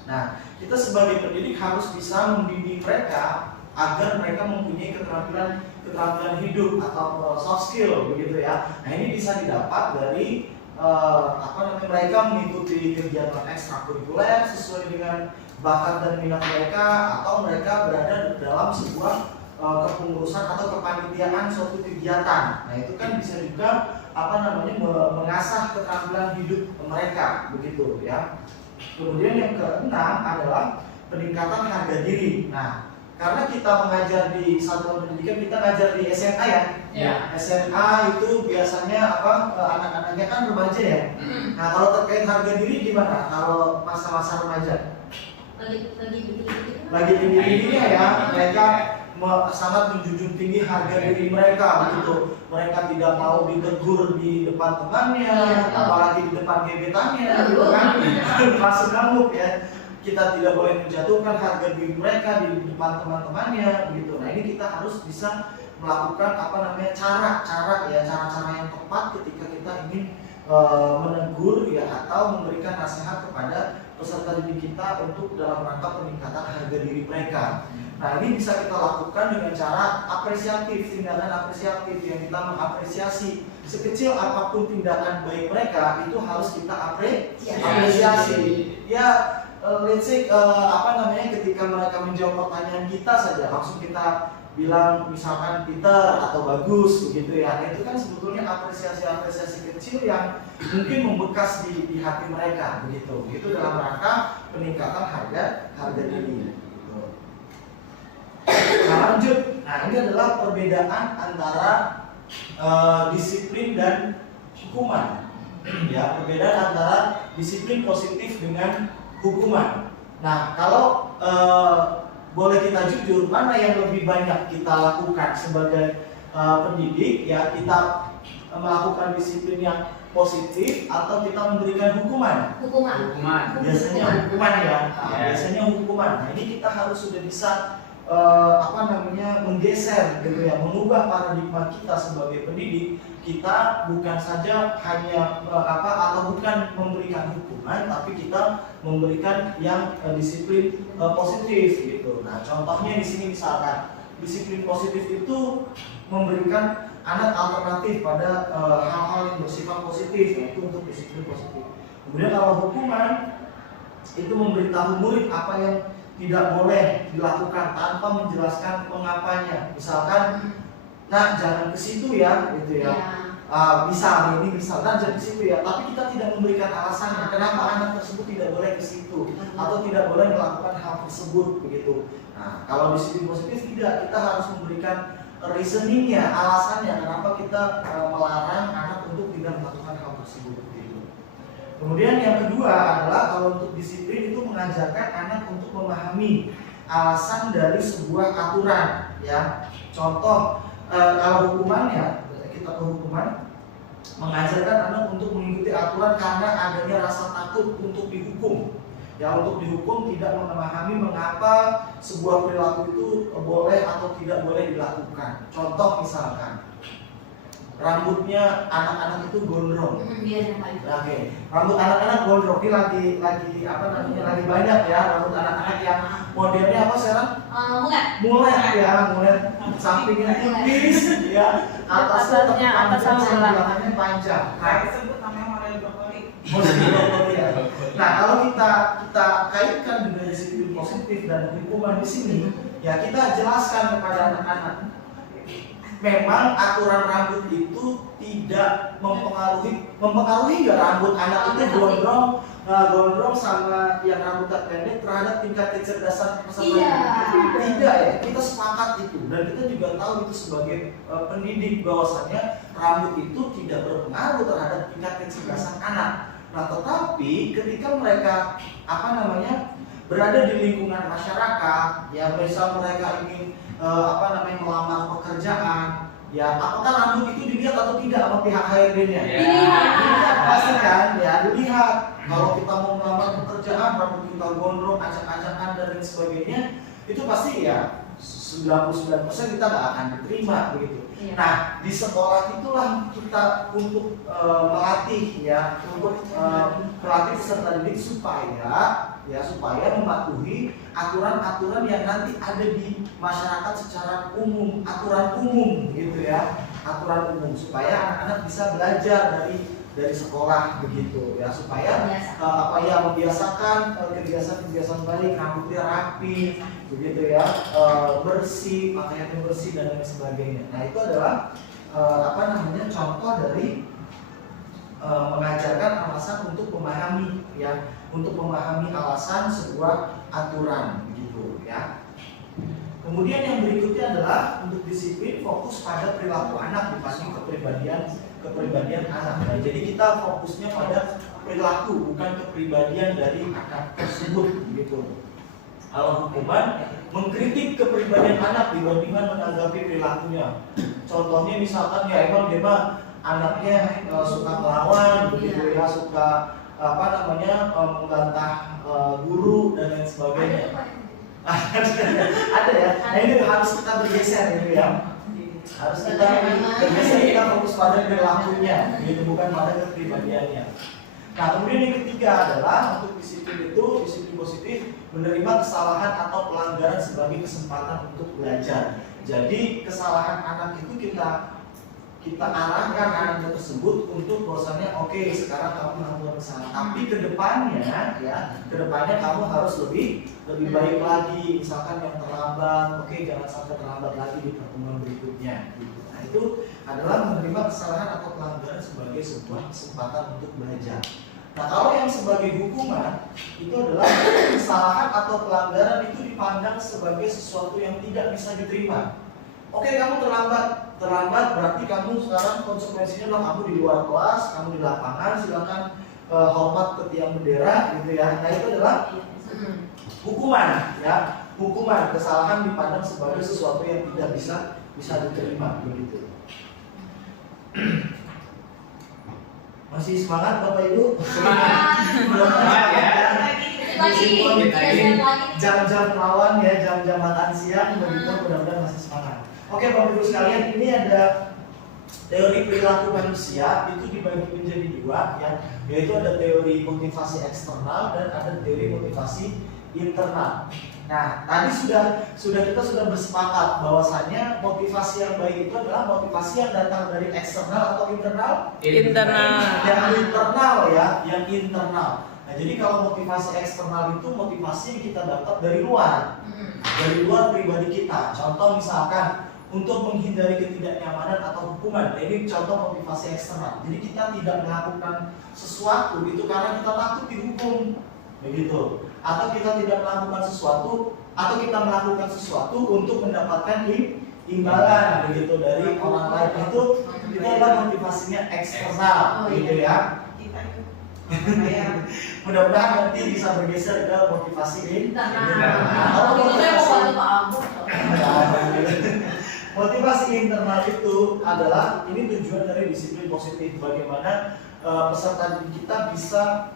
Nah kita sebagai pendidik harus bisa mendidik mereka agar mereka mempunyai keterampilan hidup atau soft skill begitu ya. Nah ini bisa didapat dari mereka mengikuti kegiatan ekstrakurikuler sesuai dengan bakat dan minat mereka, atau mereka berada dalam sebuah kepengurusan atau kepanitiaan suatu kegiatan. Nah itu kan bisa juga mengasah keterampilan hidup mereka begitu ya. Kemudian yang keenam adalah peningkatan harga diri. Nah karena kita mengajar di satuan pendidikan, kita mengajar di SMA ya. SMA itu biasanya anak-anaknya kan remaja ya. Nah kalau terkait harga diri gimana? Kalau masa-masa remaja? Lagi tinggi-tingginya ya. Mereka sangat menjunjung tinggi harga diri mereka begitu. Mereka tidak mau ditegur di depan temannya, apalagi di depan gebetannya gitu kan. Masuk ngamuk ya. Kita tidak boleh menjatuhkan harga diri mereka di depan teman-temannya begitu. Nah ini kita harus bisa melakukan cara-cara yang tepat ketika kita ingin menegur ya atau memberikan nasihat kepada peserta didik kita untuk dalam rangka peningkatan harga diri mereka. Nah ini bisa kita lakukan dengan cara apresiatif, tindakan apresiatif yang kita mengapresiasi sekecil apapun tindakan baik mereka itu harus kita apresiasi. Ya let's say ketika mereka menjawab pertanyaan kita saja langsung kita bilang misalkan pintar atau bagus begitu ya. Nah, itu kan sebetulnya apresiasi kecil yang mungkin membekas di hati mereka begitu. Itu dalam rangka peningkatan harga diri. Nah lanjut, ini adalah perbedaan antara disiplin dan hukuman. Ya, perbedaan antara disiplin positif dengan hukuman. Nah, kalau boleh kita jujur, mana yang lebih banyak kita lakukan sebagai pendidik? Ya, kita melakukan disiplin yang positif atau kita memberikan hukuman? Hukuman. Biasanya hukuman ya. Biasanya hukuman. Nah, ini kita harus sudah bisa menggeser gitu ya, mengubah paradigma kita sebagai pendidik. Kita bukan saja hanya atau bukan memberikan hukuman, tapi kita memberikan yang disiplin positif gitu. Nah, contohnya di sini misalkan disiplin positif itu memberikan anak alternatif pada hal-hal yang bersifat positif, yaitu untuk disiplin positif. Kemudian kalau hukuman itu memberitahu murid apa yang tidak boleh dilakukan tanpa menjelaskan mengapanya. Misalkan, nah jangan ke situ ya, gitu ya. misal jadi situ ya, tapi kita tidak memberikan alasannya kenapa anak tersebut tidak boleh ke situ atau tidak boleh melakukan hal tersebut begitu. Nah, kalau disiplin positif tidak, kita harus memberikan reasoningnya, alasannya kenapa kita melarang anak untuk tidak melakukan hal tersebut begitu. Kemudian yang kedua adalah kalau untuk disiplin itu mengajarkan anak untuk memahami alasan dari sebuah aturan ya. Contoh kalau hukumannya, kita ke hukuman, mengajarkan anak untuk mengikuti aturan karena adanya rasa takut untuk dihukum. Ya, untuk dihukum tidak memahami mengapa sebuah perilaku itu boleh atau tidak boleh dilakukan. Contoh misalkan rambutnya anak-anak itu gondrong. Oke, rambut anak-anak gondrong ini lagi banyak ya rambut anak-anak yang modelnya apa sekarang? Mulai sampingnya tipis ya, atasnya belakangnya panjang. Nah, disebut namanya model brokoli. ya. Nah, kalau kita kaitkan dengan disiplin positif dan hukuman di sini, ya kita jelaskan kepada anak-anak. Memang aturan rambut itu tidak mempengaruhi nggak rambut anak itu gondrong sama yang rambutnya pendek terhadap tingkat kecerdasan peserta. Tidak ya, kita sepakat itu dan kita juga tahu itu sebagai pendidik bahwasannya rambut itu tidak berpengaruh terhadap tingkat kecerdasan anak. Nah, tetapi ketika mereka berada di lingkungan masyarakat, ya misal mereka ingin melamar pekerjaan, ya apakah rambut itu dilihat atau tidak sama pihak HRD-nya? Dilihat pasti kan, ya dilihat. Kalau kita mau melamar pekerjaan, rambut kita gondrong, acak-acakan dan lain sebagainya, itu pasti ya 99% kita nggak akan diterima begitu. Nah, di sekolah itulah kita untuk melatih ya, untuk melatih peserta didik supaya mematuhi aturan-aturan yang nanti ada di masyarakat secara umum, aturan umum gitu ya, aturan umum supaya anak-anak bisa belajar dari sekolah begitu ya, supaya membiasakan kebiasaan baik, rambutnya rapi begitu ya, bersih, pakaiannya bersih dan lain sebagainya. Nah, itu adalah contoh dari mengajarkan alasan untuk memahami ya, untuk memahami alasan sebuah aturan begitu ya. Kemudian yang berikutnya adalah untuk disiplin fokus pada perilaku anak dibanding kepribadian anak. Nah, jadi kita fokusnya pada perilaku bukan kepribadian dari anak tersebut begitu. Kalau hukuman mengkritik kepribadian anak dibandingkan menanggapi perilakunya. Contohnya misalkan ya emang dia anaknya suka melawan begitu ya, suka membantah guru dan lain sebagainya. Ada ya. Nah, ini harus kita bergeser gitu ya. Harus kita bergeser, kita fokus pada perilakunya, gitu, bukan pada kepribadiannya. Nah, kemudian yang ketiga adalah untuk disiplin positif, menerima kesalahan atau pelanggaran sebagai kesempatan untuk belajar. Jadi kesalahan anak itu kita arahkan anak tersebut untuk bahwasannya oke, sekarang kamu melakukan kesalahan, tapi kedepannya kamu harus lebih baik lagi, misalkan yang terlambat, jangan sampai terlambat lagi di pertemuan berikutnya gitu. Nah, itu adalah menerima kesalahan atau pelanggaran sebagai sebuah kesempatan untuk belajar. Nah, kalau yang sebagai hukuman itu adalah kesalahan atau pelanggaran itu dipandang sebagai sesuatu yang tidak bisa diterima. Oke, kamu terlambat berarti kamu sekarang konsekuensinya adalah kamu di luar kelas, kamu di lapangan, silakan hormat ke tiang bendera gitu ya. Nah, itu adalah hukuman ya. Hukuman, kesalahan dipandang sebagai sesuatu yang tidak bisa diterima begitu. Masih semangat Bapak Ibu? Semangat ya. Jam-jam lawan ya, jam-jam makan siang begitu, mudah-mudahan masih semangat. Oke Bapak Ibu sekalian, ini ada teori perilaku manusia itu dibagi menjadi dua ya, yaitu ada teori motivasi eksternal dan ada teori motivasi internal. Nah, tadi kita sudah bersepakat bahwasannya motivasi yang baik itu adalah motivasi yang datang dari eksternal atau internal? Internal. Yang internal ya, yang internal. Nah, jadi kalau motivasi eksternal itu motivasi yang kita dapat dari luar pribadi kita. Contoh misalkan untuk menghindari ketidaknyamanan atau hukuman. Nah, ini contoh motivasi eksternal. Jadi kita tidak melakukan sesuatu itu karena kita takut dihukum, begitu. Atau kita tidak melakukan sesuatu, atau kita melakukan sesuatu untuk mendapatkan imbalan, begitu, dari orang lain. Itu adalah motivasinya eksternal, gitu ya. Mudah-mudahan nanti bisa bergeser ke motivasi internal. Motivasi internal itu adalah ini tujuan dari disiplin positif, bagaimana peserta didik kita bisa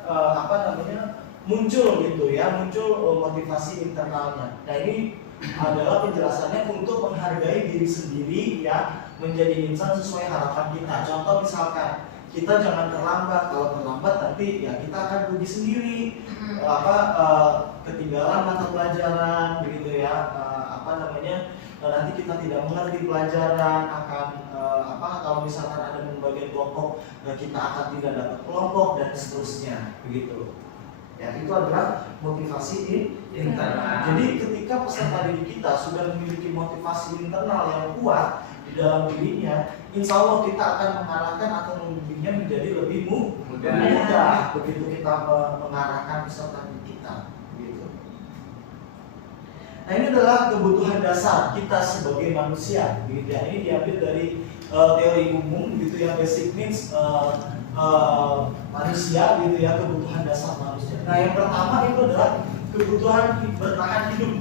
muncul gitu ya, muncul motivasi internalnya. Nah, ini adalah penjelasannya untuk menghargai diri sendiri ya, menjadi insan sesuai harapan kita. Contoh misalkan kita jangan terlambat, kalau terlambat nanti ya kita akan rugi sendiri, ketinggalan mata pelajaran begitu ya, nanti kita tidak mengerti pelajaran, akan kalau misalkan ada pembagian kelompok kita akan tidak dapat kelompok dan seterusnya begitu. Ya, itu adalah motivasi internal. Jadi ketika peserta didik kita sudah memiliki motivasi internal yang kuat di dalam dirinya, insya Allah kita akan mengarahkan atau membimbingnya menjadi lebih mudah begitu kita mengarahkan peserta didik kita. Gitu. Nah, ini adalah kebutuhan dasar kita sebagai manusia. Gitu ya. Ini diambil dari teori umum gitu ya, basic needs manusia gitu ya, kebutuhan dasar manusia. Nah, yang pertama itu adalah kebutuhan bertahan hidup.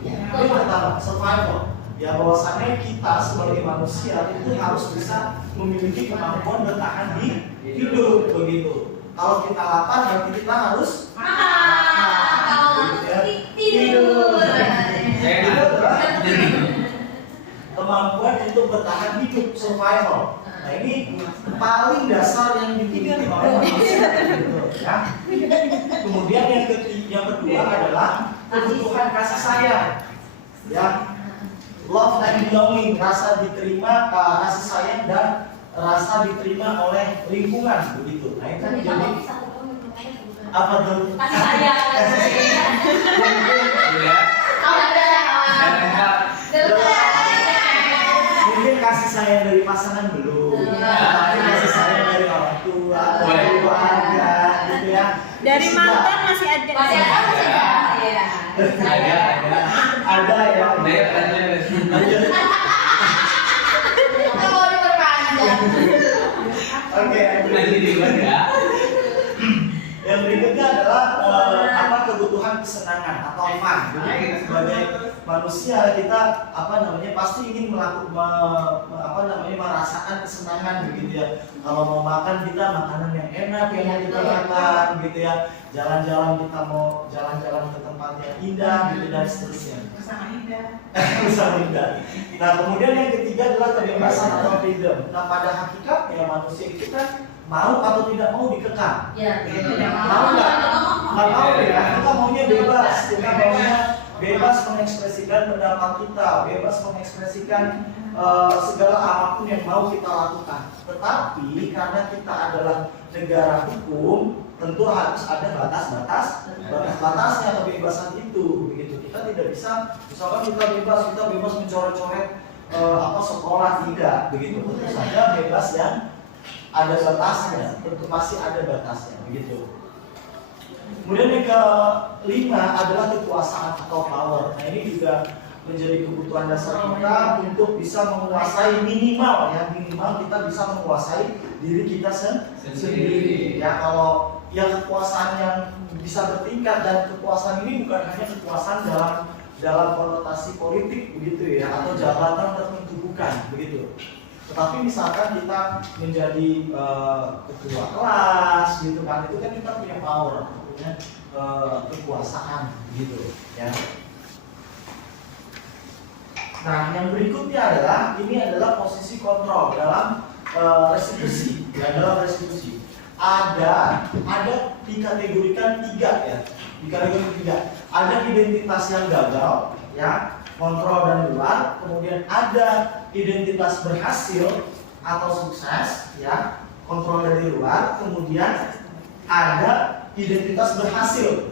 Ini pertama, survival. Ya, bahwasannya kita sebagai manusia itu harus bisa memiliki kemampuan bertahan hidup begitu. Kalau kita lapar berarti kita harus tidur. Itu adalah kemampuan untuk bertahan hidup, survival. Nah, ini paling dasar yang dimiliki oleh manusia gitu, ya. Kemudian yang kedua adalah kebutuhan kasih sayang, ya, love and belonging, rasa diterima, kasih sayang dan rasa diterima oleh lingkungan begitu. Nah, itu menjadi apa tuh? Kasih sayang. Mungkin kasih sayang dari pasangan belum, tapi kasih sayang dari orang tua, dari keluarga, gitu ya. Dari mantan masih ada. Masih ada. Ada ya. Kalau diperpanjang. Oke. Yang berikutnya adalah kebutuhan kesenangan atau fun. Jadi kita sebagai manusia kita pasti ingin merasakan kesenangan begitu ya. Kalau mau makan kita makanan yang enak yang mau kita makan gitu ya. Jalan-jalan kita mau jalan-jalan ke tempat yang indah gitu dan seterusnya. Bersama indah. Nah, kemudian yang ketiga adalah kebebasan atau freedom. Nah, pada hakikatnya manusia itu kan mau atau tidak mau dikekang. Ya, mau nggak? Nggak mau ya. Kita maunya bebas. Kita maunya bebas mengekspresikan pendapat kita, bebas mengekspresikan segala apapun yang mau kita lakukan. Tetapi karena kita adalah negara hukum, tentu harus ada batas-batasnya kebebasan itu. Begitu. Kita tidak bisa, misalkan kita bebas mencoret-coret sekolah, tidak. Begitu. Tentu saja bebas yang ada batasnya, tentu pasti ada batasnya, begitu. Kemudian yang kelima adalah kekuasaan atau power. Nah, ini juga menjadi kebutuhan dasar kita untuk bisa menguasai minimal kita bisa menguasai diri kita sendiri. Ya, kalau kekuasaan yang bisa bertingkat, dan kekuasaan ini bukan hanya kekuasaan dalam konotasi politik begitu ya, atau jabatan tertentu, bukan begitu. Tetapi misalkan kita menjadi ketua kelas gitu kan, itu kan kita punya power, punya kekuasaan gitu ya. Nah, yang berikutnya adalah posisi kontrol dalam restitusi. Ya, dalam restitusi ada dikategorikan tiga ya. Dikategorikan tiga. Ada identitas yang gagal ya, kontrol dan luar, kemudian ada identitas berhasil atau sukses ya, kontrol dari luar, kemudian ada identitas berhasil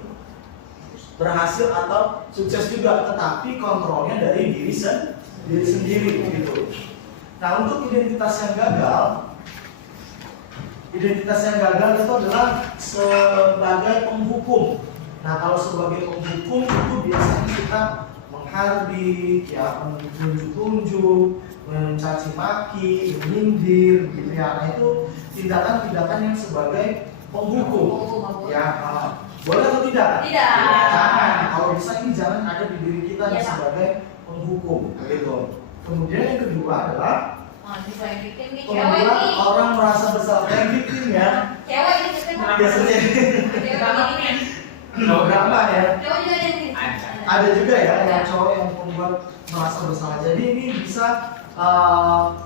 atau sukses juga, tetapi kontrolnya dari diri diri sendiri gitu. Nah, untuk identitas yang gagal itu adalah sebagai penghukum. Nah, kalau sebagai penghukum itu biasanya kita menghardik, ya, menunjuk-nunjuk, mencaci maki, menyindir, gitu ya. Nah, itu tindakan-tindakan yang sebagai penghukum. Ya, boleh atau tidak? Tidak. Jangan. Kalau bisa ini jangan ada di diri kita Iya, Pak. sebagai penghukum, gitu. Kemudian yang kedua adalah Ini yang victim nih, cewek membuat nih. orang merasa bersalah. Kayak victim ya. Cewek ini victim. Biasanya Cewek ini. drama ya. Cowok juga ada yang Ada juga ya yang cowok yang membuat merasa bersalah. Jadi ini bisa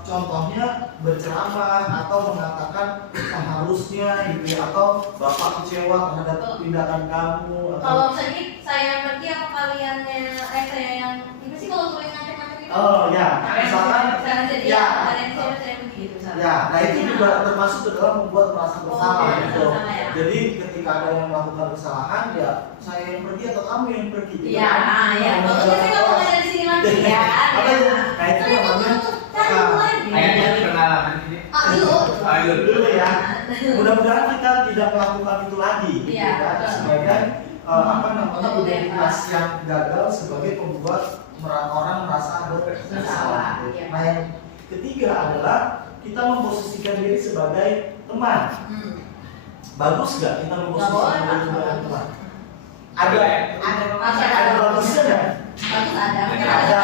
contohnya berceramah atau mengatakan seharusnya gitu ya, atau bapak kecewa terhadap tindakan kamu atau Kalau misalnya saya pergi apa kaliannya saya yang itu sih kalau gue ngacak-ngacak gitu. oh ya misalkan Misalnya jadi ya kalian saya pergi gitu misalnya. ya, nah itu juga termasuk ke dalam membuat merasa bersalah iya, gitu. bersalah ya. Jadi ketika ada yang melakukan kesalahan ya saya yang pergi atau kamu yang pergi gitu Iya, kan. iya. Kalau kita sih nggak mau dari sini lagi ya. Apa itu? Nah itu namanya Cari lagi. Kayaknya ada pengalaman ini. Aduh. dulu ya. Mudah-mudahan kita tidak melakukan itu lagi gitu Iya, ya. betul. Sebagai apa namanya Betul, identitas yang gagal sebagai pembuat orang merasa Bersalah, bersalah. iya. Nah yang ketiga adalah kita memposisikan diri sebagai teman. Bagus nggak kita Nggak memposisikan boleh, diri Pak. sebagai Nggak teman? boleh. Ada Ada bagusnya nggak? bagus ada. Ada.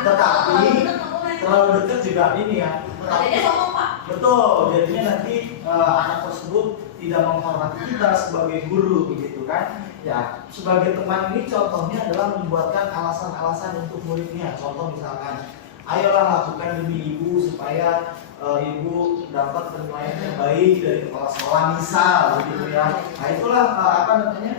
Tetapi Kalau bener nggak boleh. terlalu dekat juga ini ya. Jadi sombong Pak. Betul, jadinya nanti anak tersebut tidak menghormati kita sebagai guru begitu kan. Ya, sebagai teman ini contohnya adalah membuatkan alasan-alasan untuk muridnya. Contoh misalkan, ayolah lakukan demi ibu supaya ibu dapat penilaian yang baik dari kepala sekolah misal begitu ya. Nah itulah apa namanya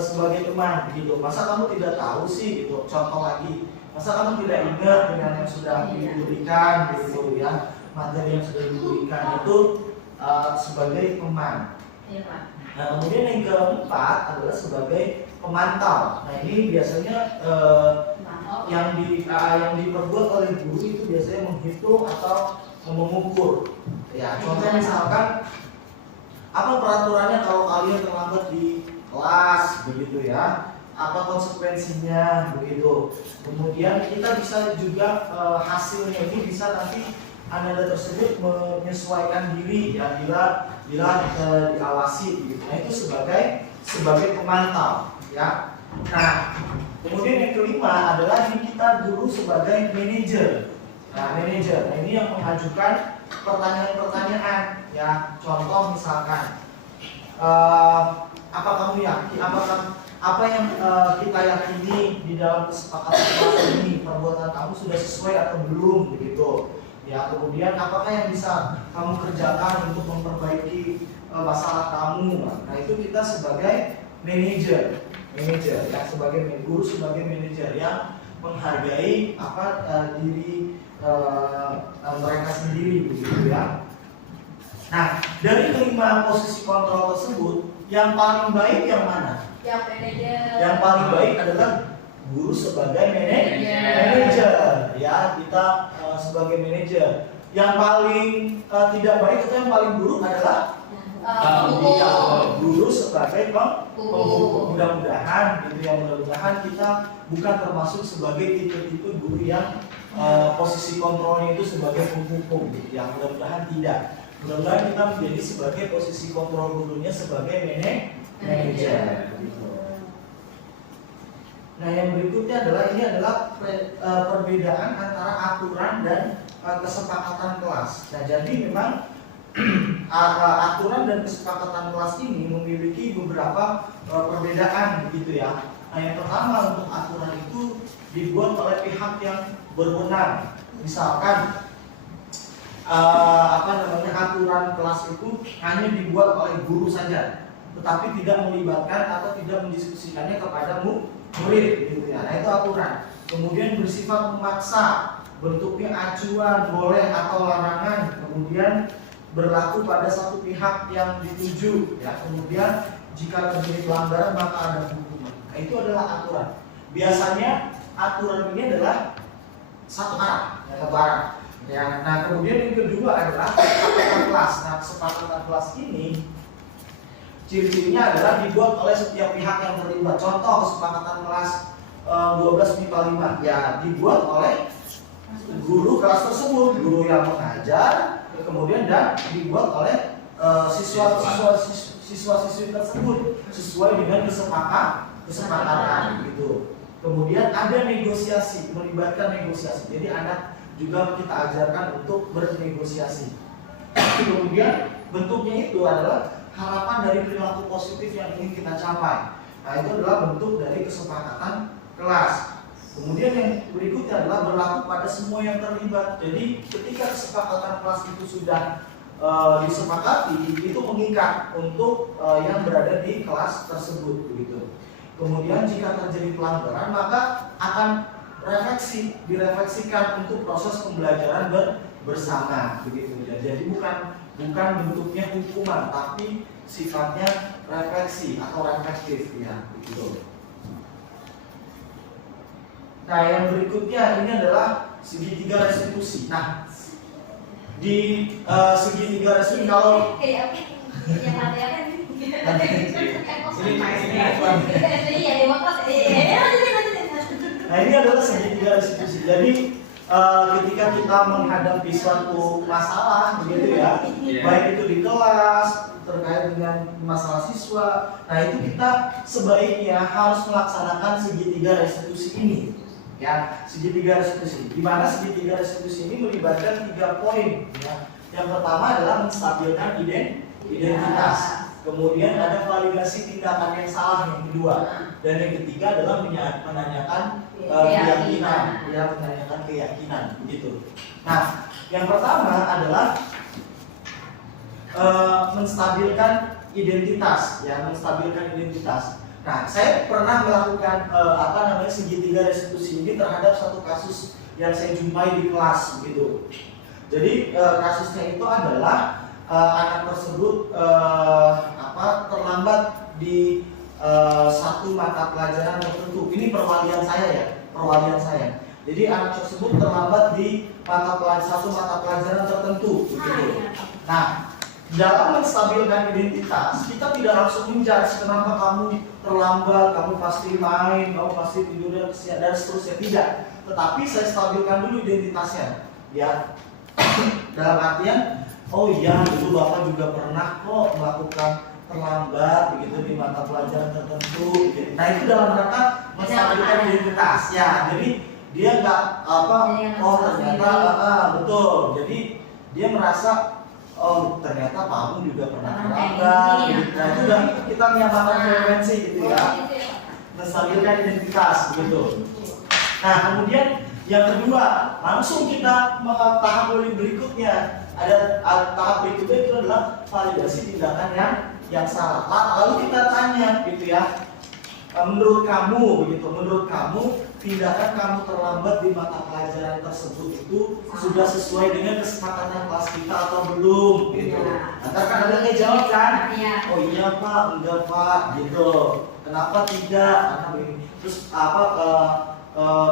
sebagai teman begitu. Masa kamu tidak tahu sih gitu. Contoh lagi, masa kamu tidak ingat dengan yang sudah diberikan gitu ya, materi yang sudah diberikan itu sebagai teman. Iya Pak. Nah kemudian yang keempat adalah sebagai pemantau. Nah ini biasanya yang diperbuat oleh guru itu biasanya menghitung atau mengukur. Ya contoh misalkan apa peraturannya kalau kalian terlambat di kelas begitu ya, apa konsekuensinya begitu. Kemudian kita bisa juga hasilnya ini bisa nanti anda tersebut menyesuaikan diri ya bila diawasi begitu. Nah itu sebagai pemantau ya. Nah kemudian yang kelima adalah ini kita guru sebagai manajer. Nah manajer, nah ini yang mengajukan pertanyaan-pertanyaan ya. Contoh misalkan apa kamu yakin, apa yang kita yakini di dalam kesepakatan kelas ini, perbuatan kamu sudah sesuai atau belum begitu ya. Kemudian apakah yang bisa kamu kerjakan untuk memperbaiki masalah kamu. Nah itu kita sebagai manajer ya, sebagai guru sebagai manajer yang menghargai diri mereka sendiri begitu ya. Nah dari kelima posisi kontrol tersebut yang paling baik yang mana? Yang manajer. Yang paling baik adalah guru sebagai manajer ya, kita sebagai manajer. Yang paling tidak baik atau yang paling buruk adalah guru sebagai penghukum. Mudah-mudahan gitu ya, mudah-mudahan kita bukan termasuk sebagai tipe-tipe guru yang posisi kontrolnya itu sebagai penghukum gitu ya. Mudah-mudahan tidak. Mudah-mudahan kita menjadi sebagai posisi kontrol gurunya sebagai manajer gitu. Nah yang berikutnya adalah ini adalah perbedaan antara aturan dan kesepakatan kelas. Nah jadi memang aturan dan kesepakatan kelas ini memiliki beberapa perbedaan begitu ya. Nah yang pertama, untuk aturan itu dibuat oleh pihak yang berwenang. Misalkan aturan kelas itu hanya dibuat oleh guru saja, tetapi tidak melibatkan atau tidak mendiskusikannya kepada murid gitu ya. Nah itu aturan. Kemudian bersifat memaksa, bentuknya acuan, boleh atau larangan. Kemudian berlaku pada satu pihak yang dituju ya. Kemudian jika terjadi pelanggaran maka ada hukuman. Nah itu adalah aturan. Biasanya aturan ini adalah satu arah, satu arah. Ya, nah kemudian yang kedua adalah kesepakatan kelas. Nah kesepakatan kelas ini ciri-cirinya adalah dibuat oleh setiap pihak yang terlibat. Contoh kesepakatan kelas 12 MIPA 5 ya dibuat oleh guru kelas tersebut, guru yang mengajar, kemudian dan dibuat oleh siswa-siswi tersebut sesuai dengan kesepakatan gitu. Kemudian ada negosiasi, melibatkan negosiasi. Jadi anak juga kita ajarkan untuk bernegosiasi. Kemudian bentuknya itu adalah harapan dari perilaku positif yang ingin kita capai. Nah itu adalah bentuk dari kesepakatan kelas. Kemudian yang berikutnya adalah berlaku pada semua yang terlibat. Jadi ketika kesepakatan kelas itu sudah disepakati, itu mengikat untuk yang berada di kelas tersebut begitu. Kemudian jika terjadi pelanggaran maka akan direfleksikan untuk proses pembelajaran bersama begitu. Jadi bukan bentuknya hukuman tapi sifatnya refleksi atau reflektif ya begitu. Nah yang berikutnya ini adalah segitiga restitusi. Nah di segitiga restitusi kalau kayak apa? Yang ada kan? Nah ini adalah segitiga restitusi. Jadi ketika kita menghadapi suatu masalah begitu ya, baik itu di kelas terkait dengan masalah siswa, nah itu kita sebaiknya harus melaksanakan segitiga restitusi ini. Ya, segitiga restitusi. Di mana segitiga restitusi ini melibatkan 3 poin. Ya. Yang pertama adalah menstabilkan identitas. Kemudian ada validasi tindakan yang salah yang kedua. Dan yang ketiga adalah menanyakan keyakinan, ya menanyakan keyakinan begitu. Nah, yang pertama adalah menstabilkan identitas, ya menstabilkan identitas. Nah, saya pernah melakukan segitiga restitusi ini terhadap satu kasus yang saya jumpai di kelas gitu. Jadi kasusnya itu adalah anak tersebut terlambat di satu mata pelajaran tertentu. Ini perwalian saya. Jadi anak tersebut terlambat di satu mata pelajaran tertentu gitu. Nah, dalam menstabilkan identitas, kita tidak langsung menjudge kenapa kamu terlambat, kamu pasti main, kamu pasti tidurnya kesian dan seterusnya, tidak. Tetapi saya stabilkan dulu identitasnya, ya. Dalam artian, oh iya, dulu Bapak juga pernah kok melakukan terlambat begitu di mata pelajaran tertentu. Gitu. Nah itu dalam rangka menstabilkan identitas, ya. Jadi dia nggak ternyata betul. Jadi dia merasa oh ternyata Pak Agung juga pernah terlambat. Gitu. Nah itu udah kita menyamakan frekuensi gitu ya. Menstabilkan identitas begitu. Nah kemudian yang kedua langsung kita tahap berikutnya. Ada tahap berikutnya itu adalah validasi tindakan yang salah. Lalu kita tanya gitu ya, menurut kamu tindakan kamu terlambat di mata pelajaran tersebut itu sudah sesuai dengan kesepakatan kelas kita atau belum gitu. Nanti kan ada yang jawab kan, oh iya Pak, enggak Pak gitu. Kenapa tidak? Karena begini. Terus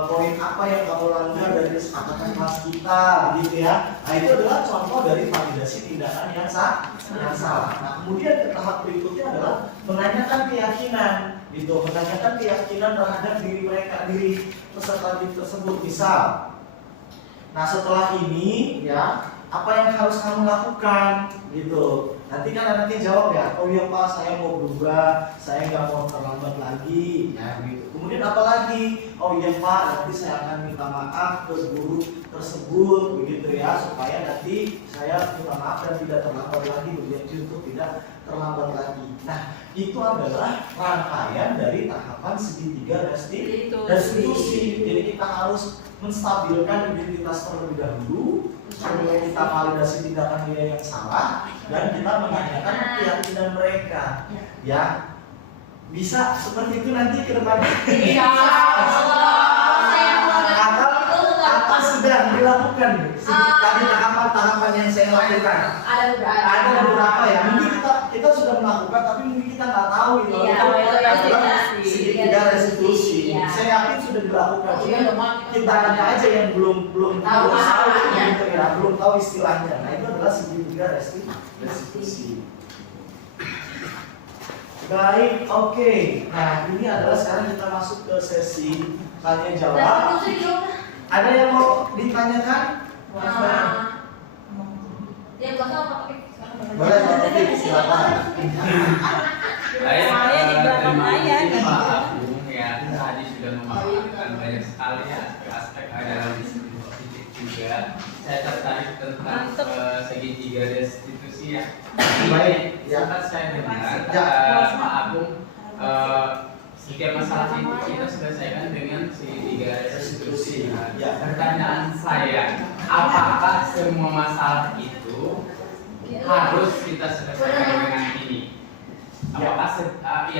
poin apa yang kamu langgar dari kesepakatan kelas kita gitu ya. Nah itu adalah contoh dari validasi tindakan yang salah. Nah kemudian tahap berikutnya adalah menanyakan keyakinan gitu, menanyakan keyakinan terhadap diri peserta didik tersebut. Misal, nah setelah ini ya apa yang harus kamu lakukan gitu. Nanti kan anaknya jawab ya, oh iya Pak saya mau berubah, saya nggak mau terlambat lagi ya gitu. Kemudian apa lagi? Oh iya Pak nanti saya akan minta maaf ke guru tersebut begitu ya, supaya nanti saya minta maaf dan tidak terlambat lagi begitu untuk tidak terlambat lagi. Nah itu adalah rangkaian dari tahapan segitiga restitusi. Jadi kita harus menstabilkan identitas terlebih dahulu, kemudian kita validasi tindakan dia yang salah, dan kita menanyakan keyakinan mereka. Ya, bisa seperti itu nanti ke depannya. Apa sudah dilakukan nih? Tadi tahapan-tahapan yang saya lakukan. Ada beberapa ya. Mungkin kita sudah melakukan, tapi mungkin kita nggak tahu itu. Iya, Itu adalah restitusi. segitiga restitusi. Iya. Saya yakin sudah dilakukan. Iya, Cuma kita hanya aja yang belum Tahu masalahnya. gitu ya, belum tahu istilahnya. Nah itu adalah segitiga restitusi. Baik, oke. Nah ini adalah sekarang kita masuk ke sesi tanya jawab. Ada yang mau ditanyakan? Ya belakang apa pakai? Boleh, Pak Taufik, silakan. Baik, Soalnya di belakang terima layar kasih nih. Pak Agung ya, tadi sudah memaparkan banyak sekali aspek-aspek dalam disiplin positif juga. Saya tertarik tentang Mantep. segitiga restitusi ya. Baik, ya. Sempat saya dengar Ya. Pak Agung, setiap masalah itu kita selesaikan dengan segitiga restitusi. Ya. Pertanyaan saya, apakah semua masalah itu harus kita selesaikan dengan ini? Apakah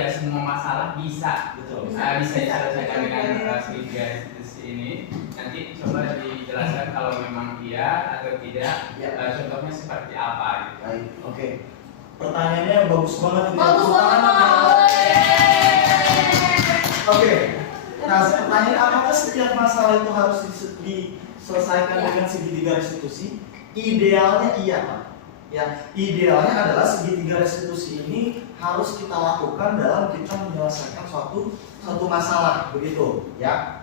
semua masalah bisa Betul. bisa diselesaikan dengan segitiga restitusi ini? Nanti coba dijelaskan kalau memang iya atau tidak. Ya. Contohnya seperti apa? Gitu. Baik, oke. Pertanyaannya bagus banget ini. Bagus Tepuk banget, tangan. Pak. Oke. Nah, pertanyaan apakah setiap masalah itu harus diselesaikan Ya. dengan segitiga restitusi? Idealnya iya, Pak. Ya, idealnya adalah segitiga restitusi ini harus kita lakukan dalam kita menyelesaikan suatu masalah, begitu, ya.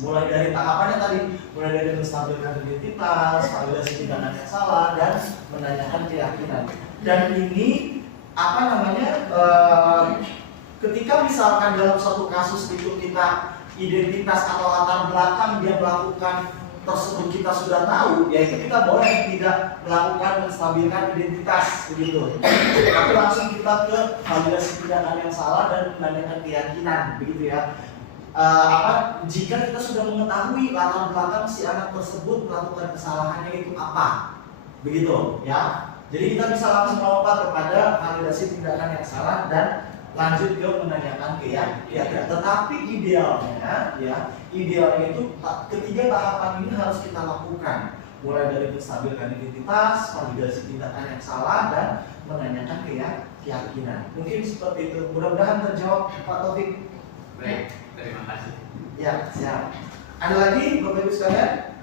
Mulai dari tahapannya tadi, mulai dari menstabilkan identitas, validasi tindakan yang salah, dan menanyakan keyakinan. Dan ini apa namanya? Ketika misalkan dalam suatu kasus itu kita identitas atau latar belakang dia melakukan tersebut kita sudah tahu, yaitu kita boleh tidak melakukan menstabilkan identitas begitu. Tapi langsung kita ke validasi tindakan yang salah dan menanyakan keyakinan, begitu ya. Jika kita sudah mengetahui latar belakang si anak tersebut melakukan kesalahannya itu apa, begitu ya. Jadi kita bisa langsung melompat kepada validasi tindakan yang salah dan lanjut ke menanyakan keyakinan. Tetapi idealnya itu ketiga tahapan ini harus kita lakukan, mulai dari menstabilkan identitas, validasi tindakan yang salah, dan menanyakan keyakinan. Mungkin seperti itu. Mudah-mudahan terjawab, Pak Taufik. Baik, terima kasih. Ya, siap. Ada lagi, Bapak Ibu sekalian?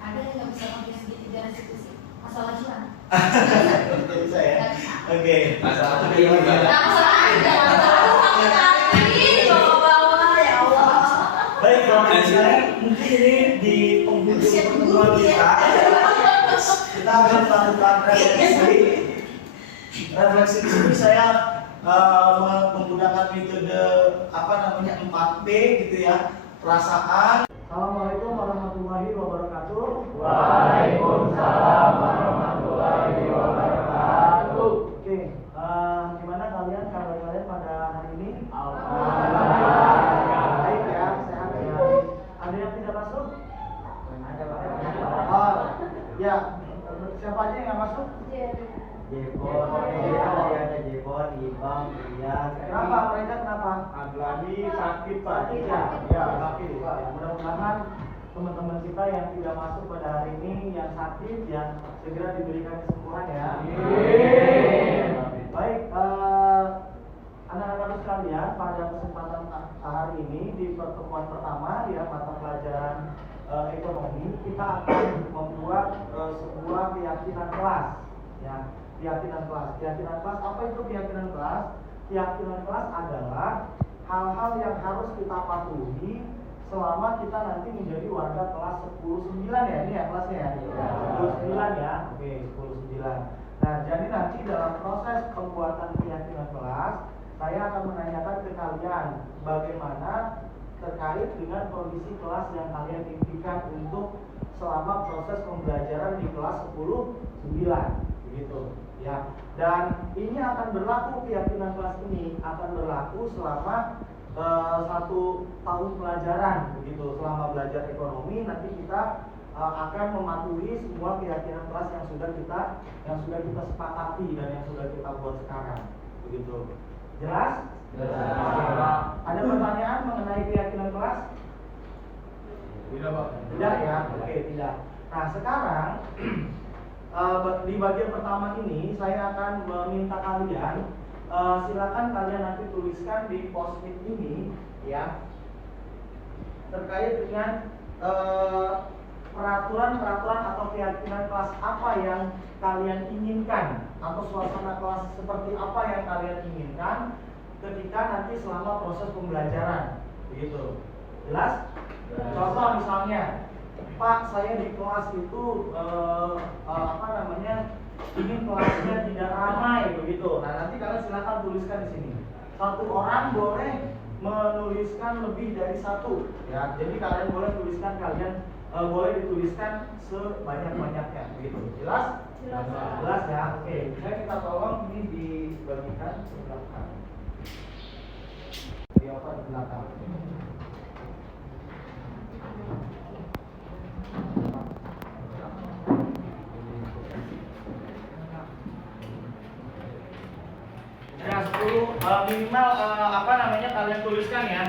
Ada yang nggak bisa pakai segitiga restitusi? Masalah hilang. Tidak bisa ya. Oke. Masalah Satu, ini dua, juga. tiga. Masalah ini bawa-bawa ya Allah. Baik, Bapak Ibu sekalian, mungkin ini di penghujung pertemuan kita. Kita akan melakukan refleksi. Refleksi di sini saya menggunakan metode 4P gitu ya. Perasaan. Assalamualaikum warahmatullahi wabarakatuh. Waalaikumsalam warahmatullahi wabarakatuh. Oke, gimana kalian kabar kalian pada hari ini? Alhamdulillah. Baik ya, sehat ya. Ada yang tidak masuk? Ada Pak. Oh, ya. Siapa aja yang nggak masuk? Jepon, ada Jepon, Ibang, Rian. Kenapa? Mereka kenapa? Aglani sakit Pak. Ya, sakit. Ya, mudah-mudahan teman-teman kita yang tidak masuk pada hari ini yang sakit ya segera diberikan kesembuhan ya. Amin. Baik, anak-anak sekalian, pada kesempatan hari ini di pertemuan pertama ya mata pelajaran ekonomi kita akan membuat sebuah keyakinan kelas ya. Keyakinan kelas apa itu keyakinan kelas? Keyakinan kelas adalah hal-hal yang harus kita patuhi selama kita nanti menjadi warga kelas 10-9 ya, ini ya kelasnya ya? 10-9 ya, oke 10-9. Nah jadi nanti dalam proses pembuatan keyakinan kelas saya akan menanyakan ke kalian bagaimana terkait dengan kondisi kelas yang kalian impikan untuk selama proses pembelajaran di kelas 10-9 begitu ya. Dan ini akan berlaku, keyakinan kelas ini akan berlaku selama 1 tahun pelajaran begitu. Selama belajar ekonomi nanti kita akan mematuhi semua keyakinan kelas yang sudah kita sepakati dan yang sudah kita buat sekarang begitu. Jelas? Ada pertanyaan mengenai keyakinan kelas? Tidak ya? Oke, tidak. Nah, sekarang di bagian pertama ini saya akan meminta kalian silakan kalian nanti tuliskan di post-it ini ya terkait dengan peraturan atau keyakinan kelas apa yang kalian inginkan atau suasana kelas seperti apa yang kalian inginkan ketika nanti selama proses pembelajaran, begitu. Jelas? Contoh misalnya, Pak, saya di kelas itu ingin kelasnya tidak ramai, begitu. Nah, nanti kalian silakan tuliskan di sini. Satu orang boleh menuliskan lebih dari satu, ya. Jadi kalian boleh tuliskan boleh dituliskan sebanyak-banyaknya, begitu. Jelas? Jelas ya. Oke. Saya minta tolong ini dibagikan ke belakang. Di belakang. Ya, 10 minimal kalian tuliskan ya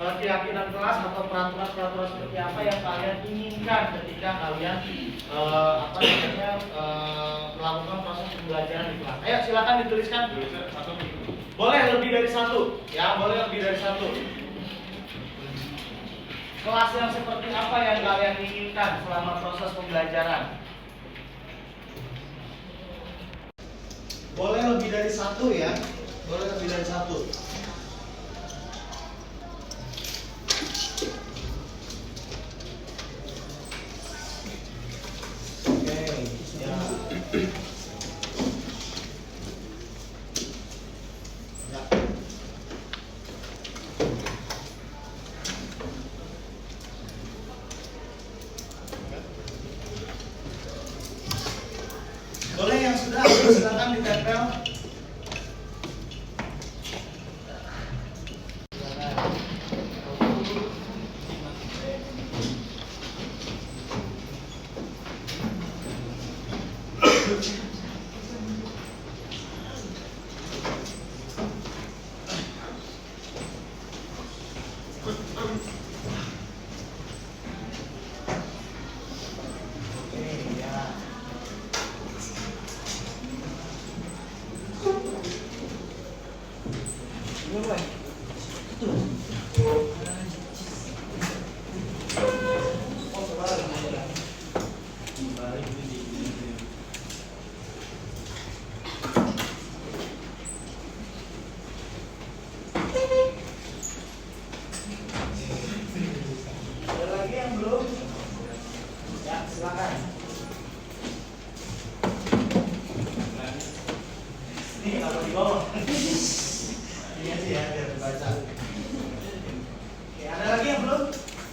keyakinan kelas atau peraturan seperti apa yang kalian inginkan ketika kalian melakukan proses pembelajaran di kelas. Ayo silakan dituliskan. Boleh lebih dari satu, ya boleh lebih dari satu. Kelas yang seperti apa yang kalian inginkan selama proses pembelajaran? Boleh lebih dari satu ya, boleh lebih dari satu. Oke, ya. Boleh yang sudah silakan ditempel.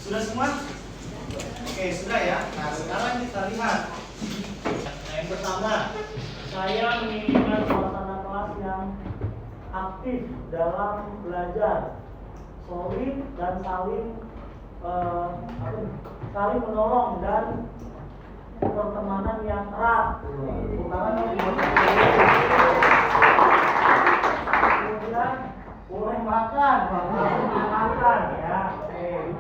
Sudah semua? Oke, sudah ya. Nah, sekarang kita lihat. Nah, yang pertama, saya menginginkan suasana kelas yang aktif dalam belajar, solid dan saling menolong dan pertemanan yang erat. Kemudian boleh makan ya. Oke.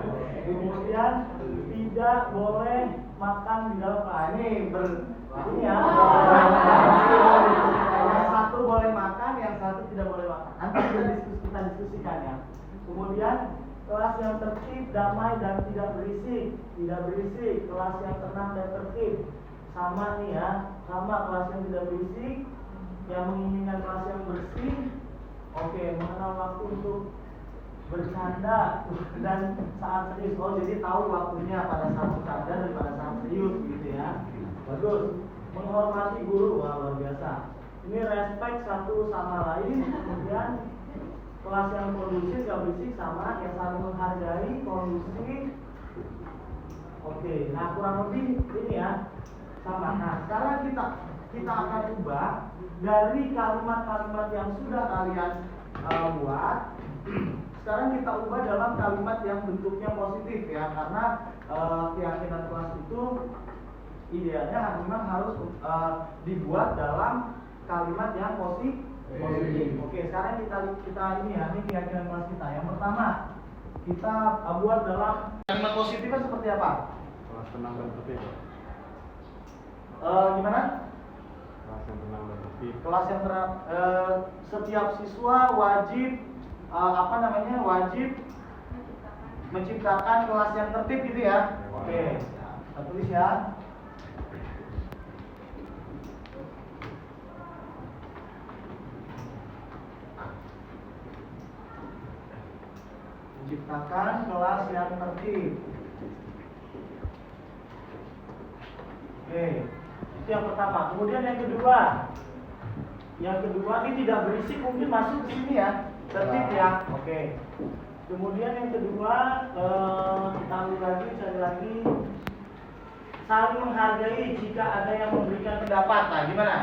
Kemudian tidak boleh makan di dalam ini ya. Yang satu boleh makan, yang satu tidak boleh makan. Nanti kita diskusikan ya. Kemudian kelas yang tertib, damai dan tidak berisik. Kelas yang tenang dan tertib. Sama nih ya, sama kelas yang tidak berisik, yang menginginkan kelas yang bersih. Oke, mengenal waktu untuk bercanda dan saat serius. Oh, jadi tahu waktunya pada saat bercanda dan pada saat serius gitu ya. Bagus. Menghormati guru, wah, luar biasa. Ini respect satu sama lain. Kemudian kelas yang kondusif, gak berisik, sama yang saling menghargai, kondusif. Oke, nah kurang lebih ini ya sama. Nah, sekarang kita akan ubah dari kalimat-kalimat yang sudah kalian buat. Sekarang kita ubah dalam kalimat yang bentuknya positif ya, karena keyakinan kelas itu idealnya memang harus dibuat dalam kalimat yang positif. Oke, sekarang kita ini ya, ini keyakinan kelas kita. Yang pertama, kita buat dalam kalimat positifnya seperti apa? Kelas tenang dan tertib. Gimana? Kelas yang tenang dan tertib. Kelas yang tenang. Setiap siswa wajib wajib menciptakan kelas yang tertib gitu ya. Oke, kita tulis ya. Menciptakan kelas yang tertib. Oke, itu yang pertama. Kemudian yang kedua. Yang kedua ini tidak berisik, mungkin masuk ke sini ya. Tertib ya. Oke. Kemudian yang kedua, kita ambil lagi, cari lagi. Saling menghargai jika ada yang memberikan pendapat. Nah, gimana?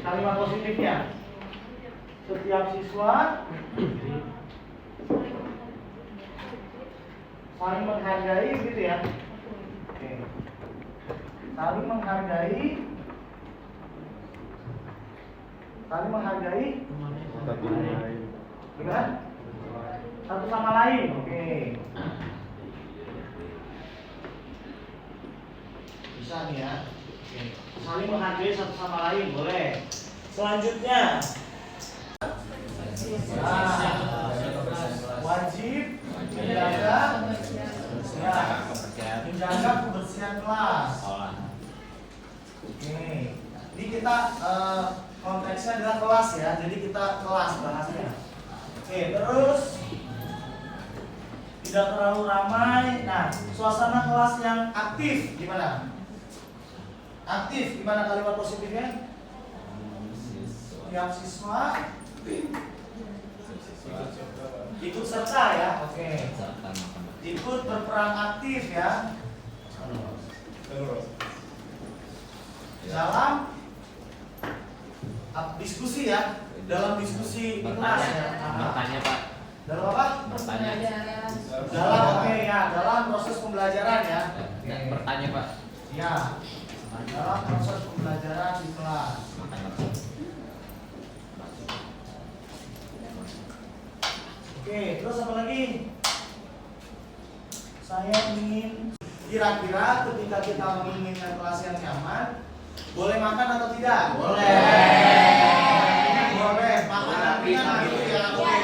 Kalimat positifnya. Setiap siswa saling menghargai gitu ya. Oke. Saling menghargai. Saling menghargai. Gimana? Satu sama lain. Oke. Bisa nih ya. Oke. Saling menghargai satu sama lain, boleh. Selanjutnya, wajib menjaga kebersihan kelas. Oke. Ini kita konteksnya adalah kelas ya. Jadi kita kelas bahasnya. Oke, terus tidak terlalu ramai. Nah, suasana kelas yang aktif gimana? Aktif gimana kalimat positifnya? Tiap siswa ikut serta ya. Oke. Ikut berperan aktif ya. Dalam diskusi ya. Dalam diskusi kelas ya. Bertanya Pak. Dalam apa? Bertanya. Dalam dalam proses pembelajaran ya. Bertanya Pak. Ya. Dalam proses pembelajaran di kelas. Oke, terus apa lagi? Saya ingin kira-kira ketika kita menginginkan kelas yang nyaman, boleh makan atau tidak? Boleh. Boleh. Makan ringan gitu ya. Oke.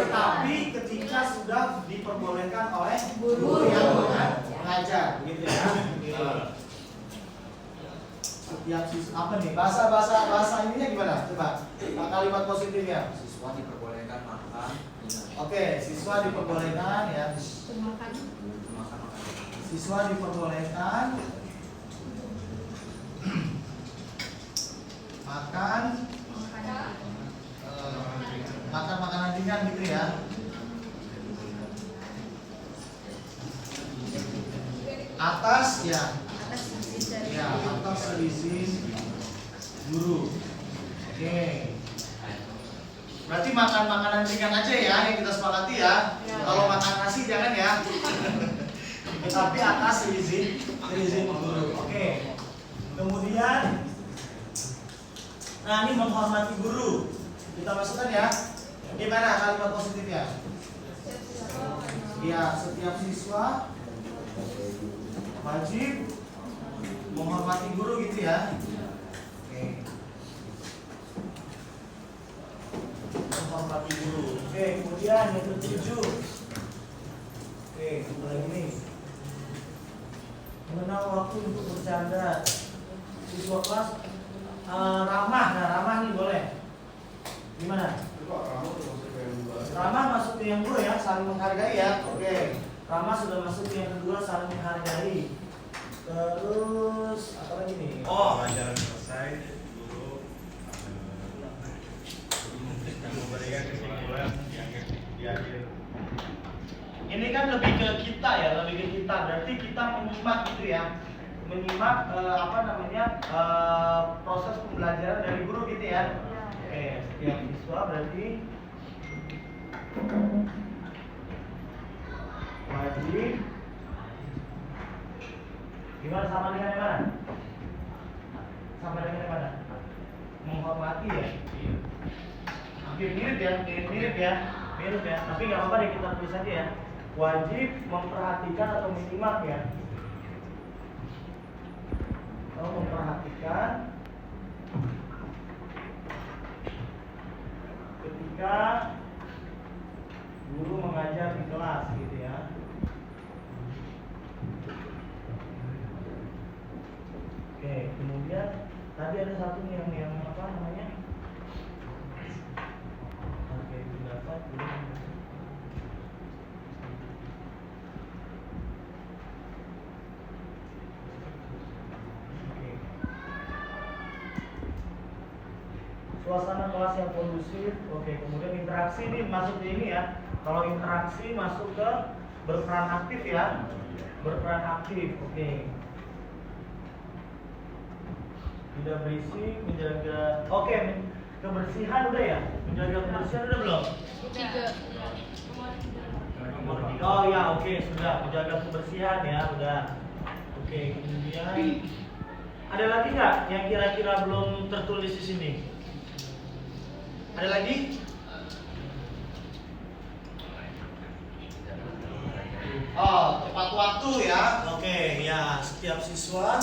Tetapi ketika sudah diperbolehkan oleh guru yang mengajar, gitu ya. Setiap siswa apa nih? Bahasa ininya gimana? Coba. Kalimat positifnya. Siswa diperbolehkan makan. Oke, siswa diperbolehkan ya. Siswa diperbolehkan makan makanan ringan gitu ya. Atas ya. Ya, atas seizin guru. Oke. Berarti makan makanan ringan aja ya yang kita sepakati ya. Kalau makan nasi jangan ya. Tapi atas seizin guru. Oke. Kemudian, nah ini menghormati guru. Kita masukkan ya. Gimana kalimat positifnya? Ya, setiap siswa wajib menghormati guru gitu ya. Oke. Menghormati guru. Oke, kemudian yang ketujuh. Oke, kita lagi nih. Mengenal waktu untuk bercanda. Siswa kelas ramah. Nah, ramah nih boleh. Gimana? Ramah masuk ke yang dua ya, saling menghargai ya. Oke. Ramah sudah masuk ke yang kedua, saling menghargai. Terus apa lagi nih? Oh, Pelajaran selesai, guru memberikan kesimpulan yang di akhir. Ini kan lebih ke kita ya, lebih ke kita. Berarti kita menyimak gitu ya, menyimak proses pembelajaran dari guru gitu ya. Oke, setiap siswa berarti wajib. Gimana sama dengan yang mana? Sama dengan yang mana? Menghormati ya. Hampir mirip ya, mirip ya. Tapi nggak apa-apa deh kita tulis aja ya. wajib memperhatikan atau menyimak ya. Memperhatikan ketika guru mengajar di kelas gitu ya. Oke, kemudian tadi ada satu nih yang apa namanya? Oke, pendapat suasana kelas yang kondusif. Oke, kemudian interaksi ini masuk di ini ya. Kalau interaksi masuk ke berperan aktif ya. Berperan aktif. Oke. Tidak berisik, menjaga. Oke, kebersihan udah ya? Menjaga kebersihan udah belum? Oh ya, oke, sudah. Menjaga kebersihan ya, udah. Oke, kemudian ada lagi nggak yang kira-kira belum tertulis di sini? Ada lagi? Oh, tepat waktu ya. Oke, ya, setiap siswa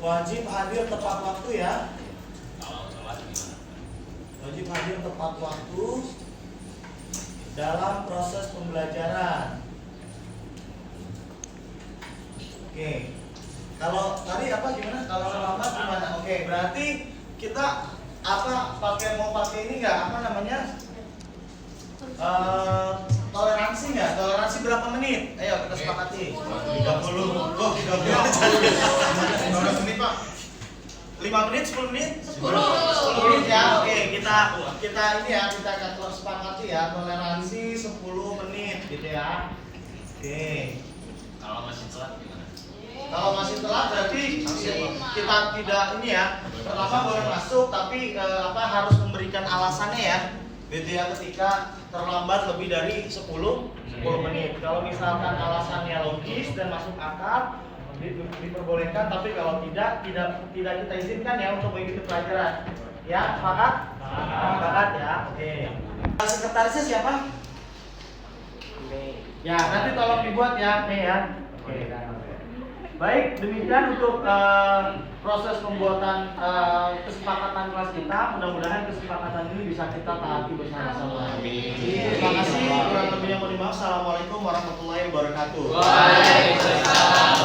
wajib hadir tepat waktu ya. Wajib hadir tepat waktu dalam proses pembelajaran. Oke. Kalau tadi apa gimana? Kalau terlambat gimana? Oke, berarti kita mau pakai ini nggak? Apa namanya? Toleransi nggak? Toleransi berapa menit? Ayo kita sepakati. 30. Oh, 30. 15 menit Pak. 5 menit, 10 menit? 10 menit ya. Oke, kita ini ya, kita sepakati ya. Toleransi 10 menit gitu ya. Oke. Kalau masih telat gimana? Kalau masih telat berarti kita tidak ini ya. Pertama boleh masuk tapi harus memberikan alasannya ya. Gitu ya, ketika terlambat lebih dari 10 menit. Kalau misalkan alasannya logis dan masuk akal diperbolehkan, tapi kalau tidak kita izinkan ya untuk mengikuti pelajaran. Ya, sepakat? Sepakat ya. Oke. Sekretarisnya siapa? Ya, nanti tolong dibuat ya, Mei ya. Oke. Baik, demikian untuk proses pembuatan kesepakatan kelas kita. Mudah-mudahan kesepakatan ini bisa kita taati bersama-sama. Terima kasih. Kurang lebihnya mohon maaf. Assalamualaikum warahmatullahi wabarakatuh. Waalaikumsalam.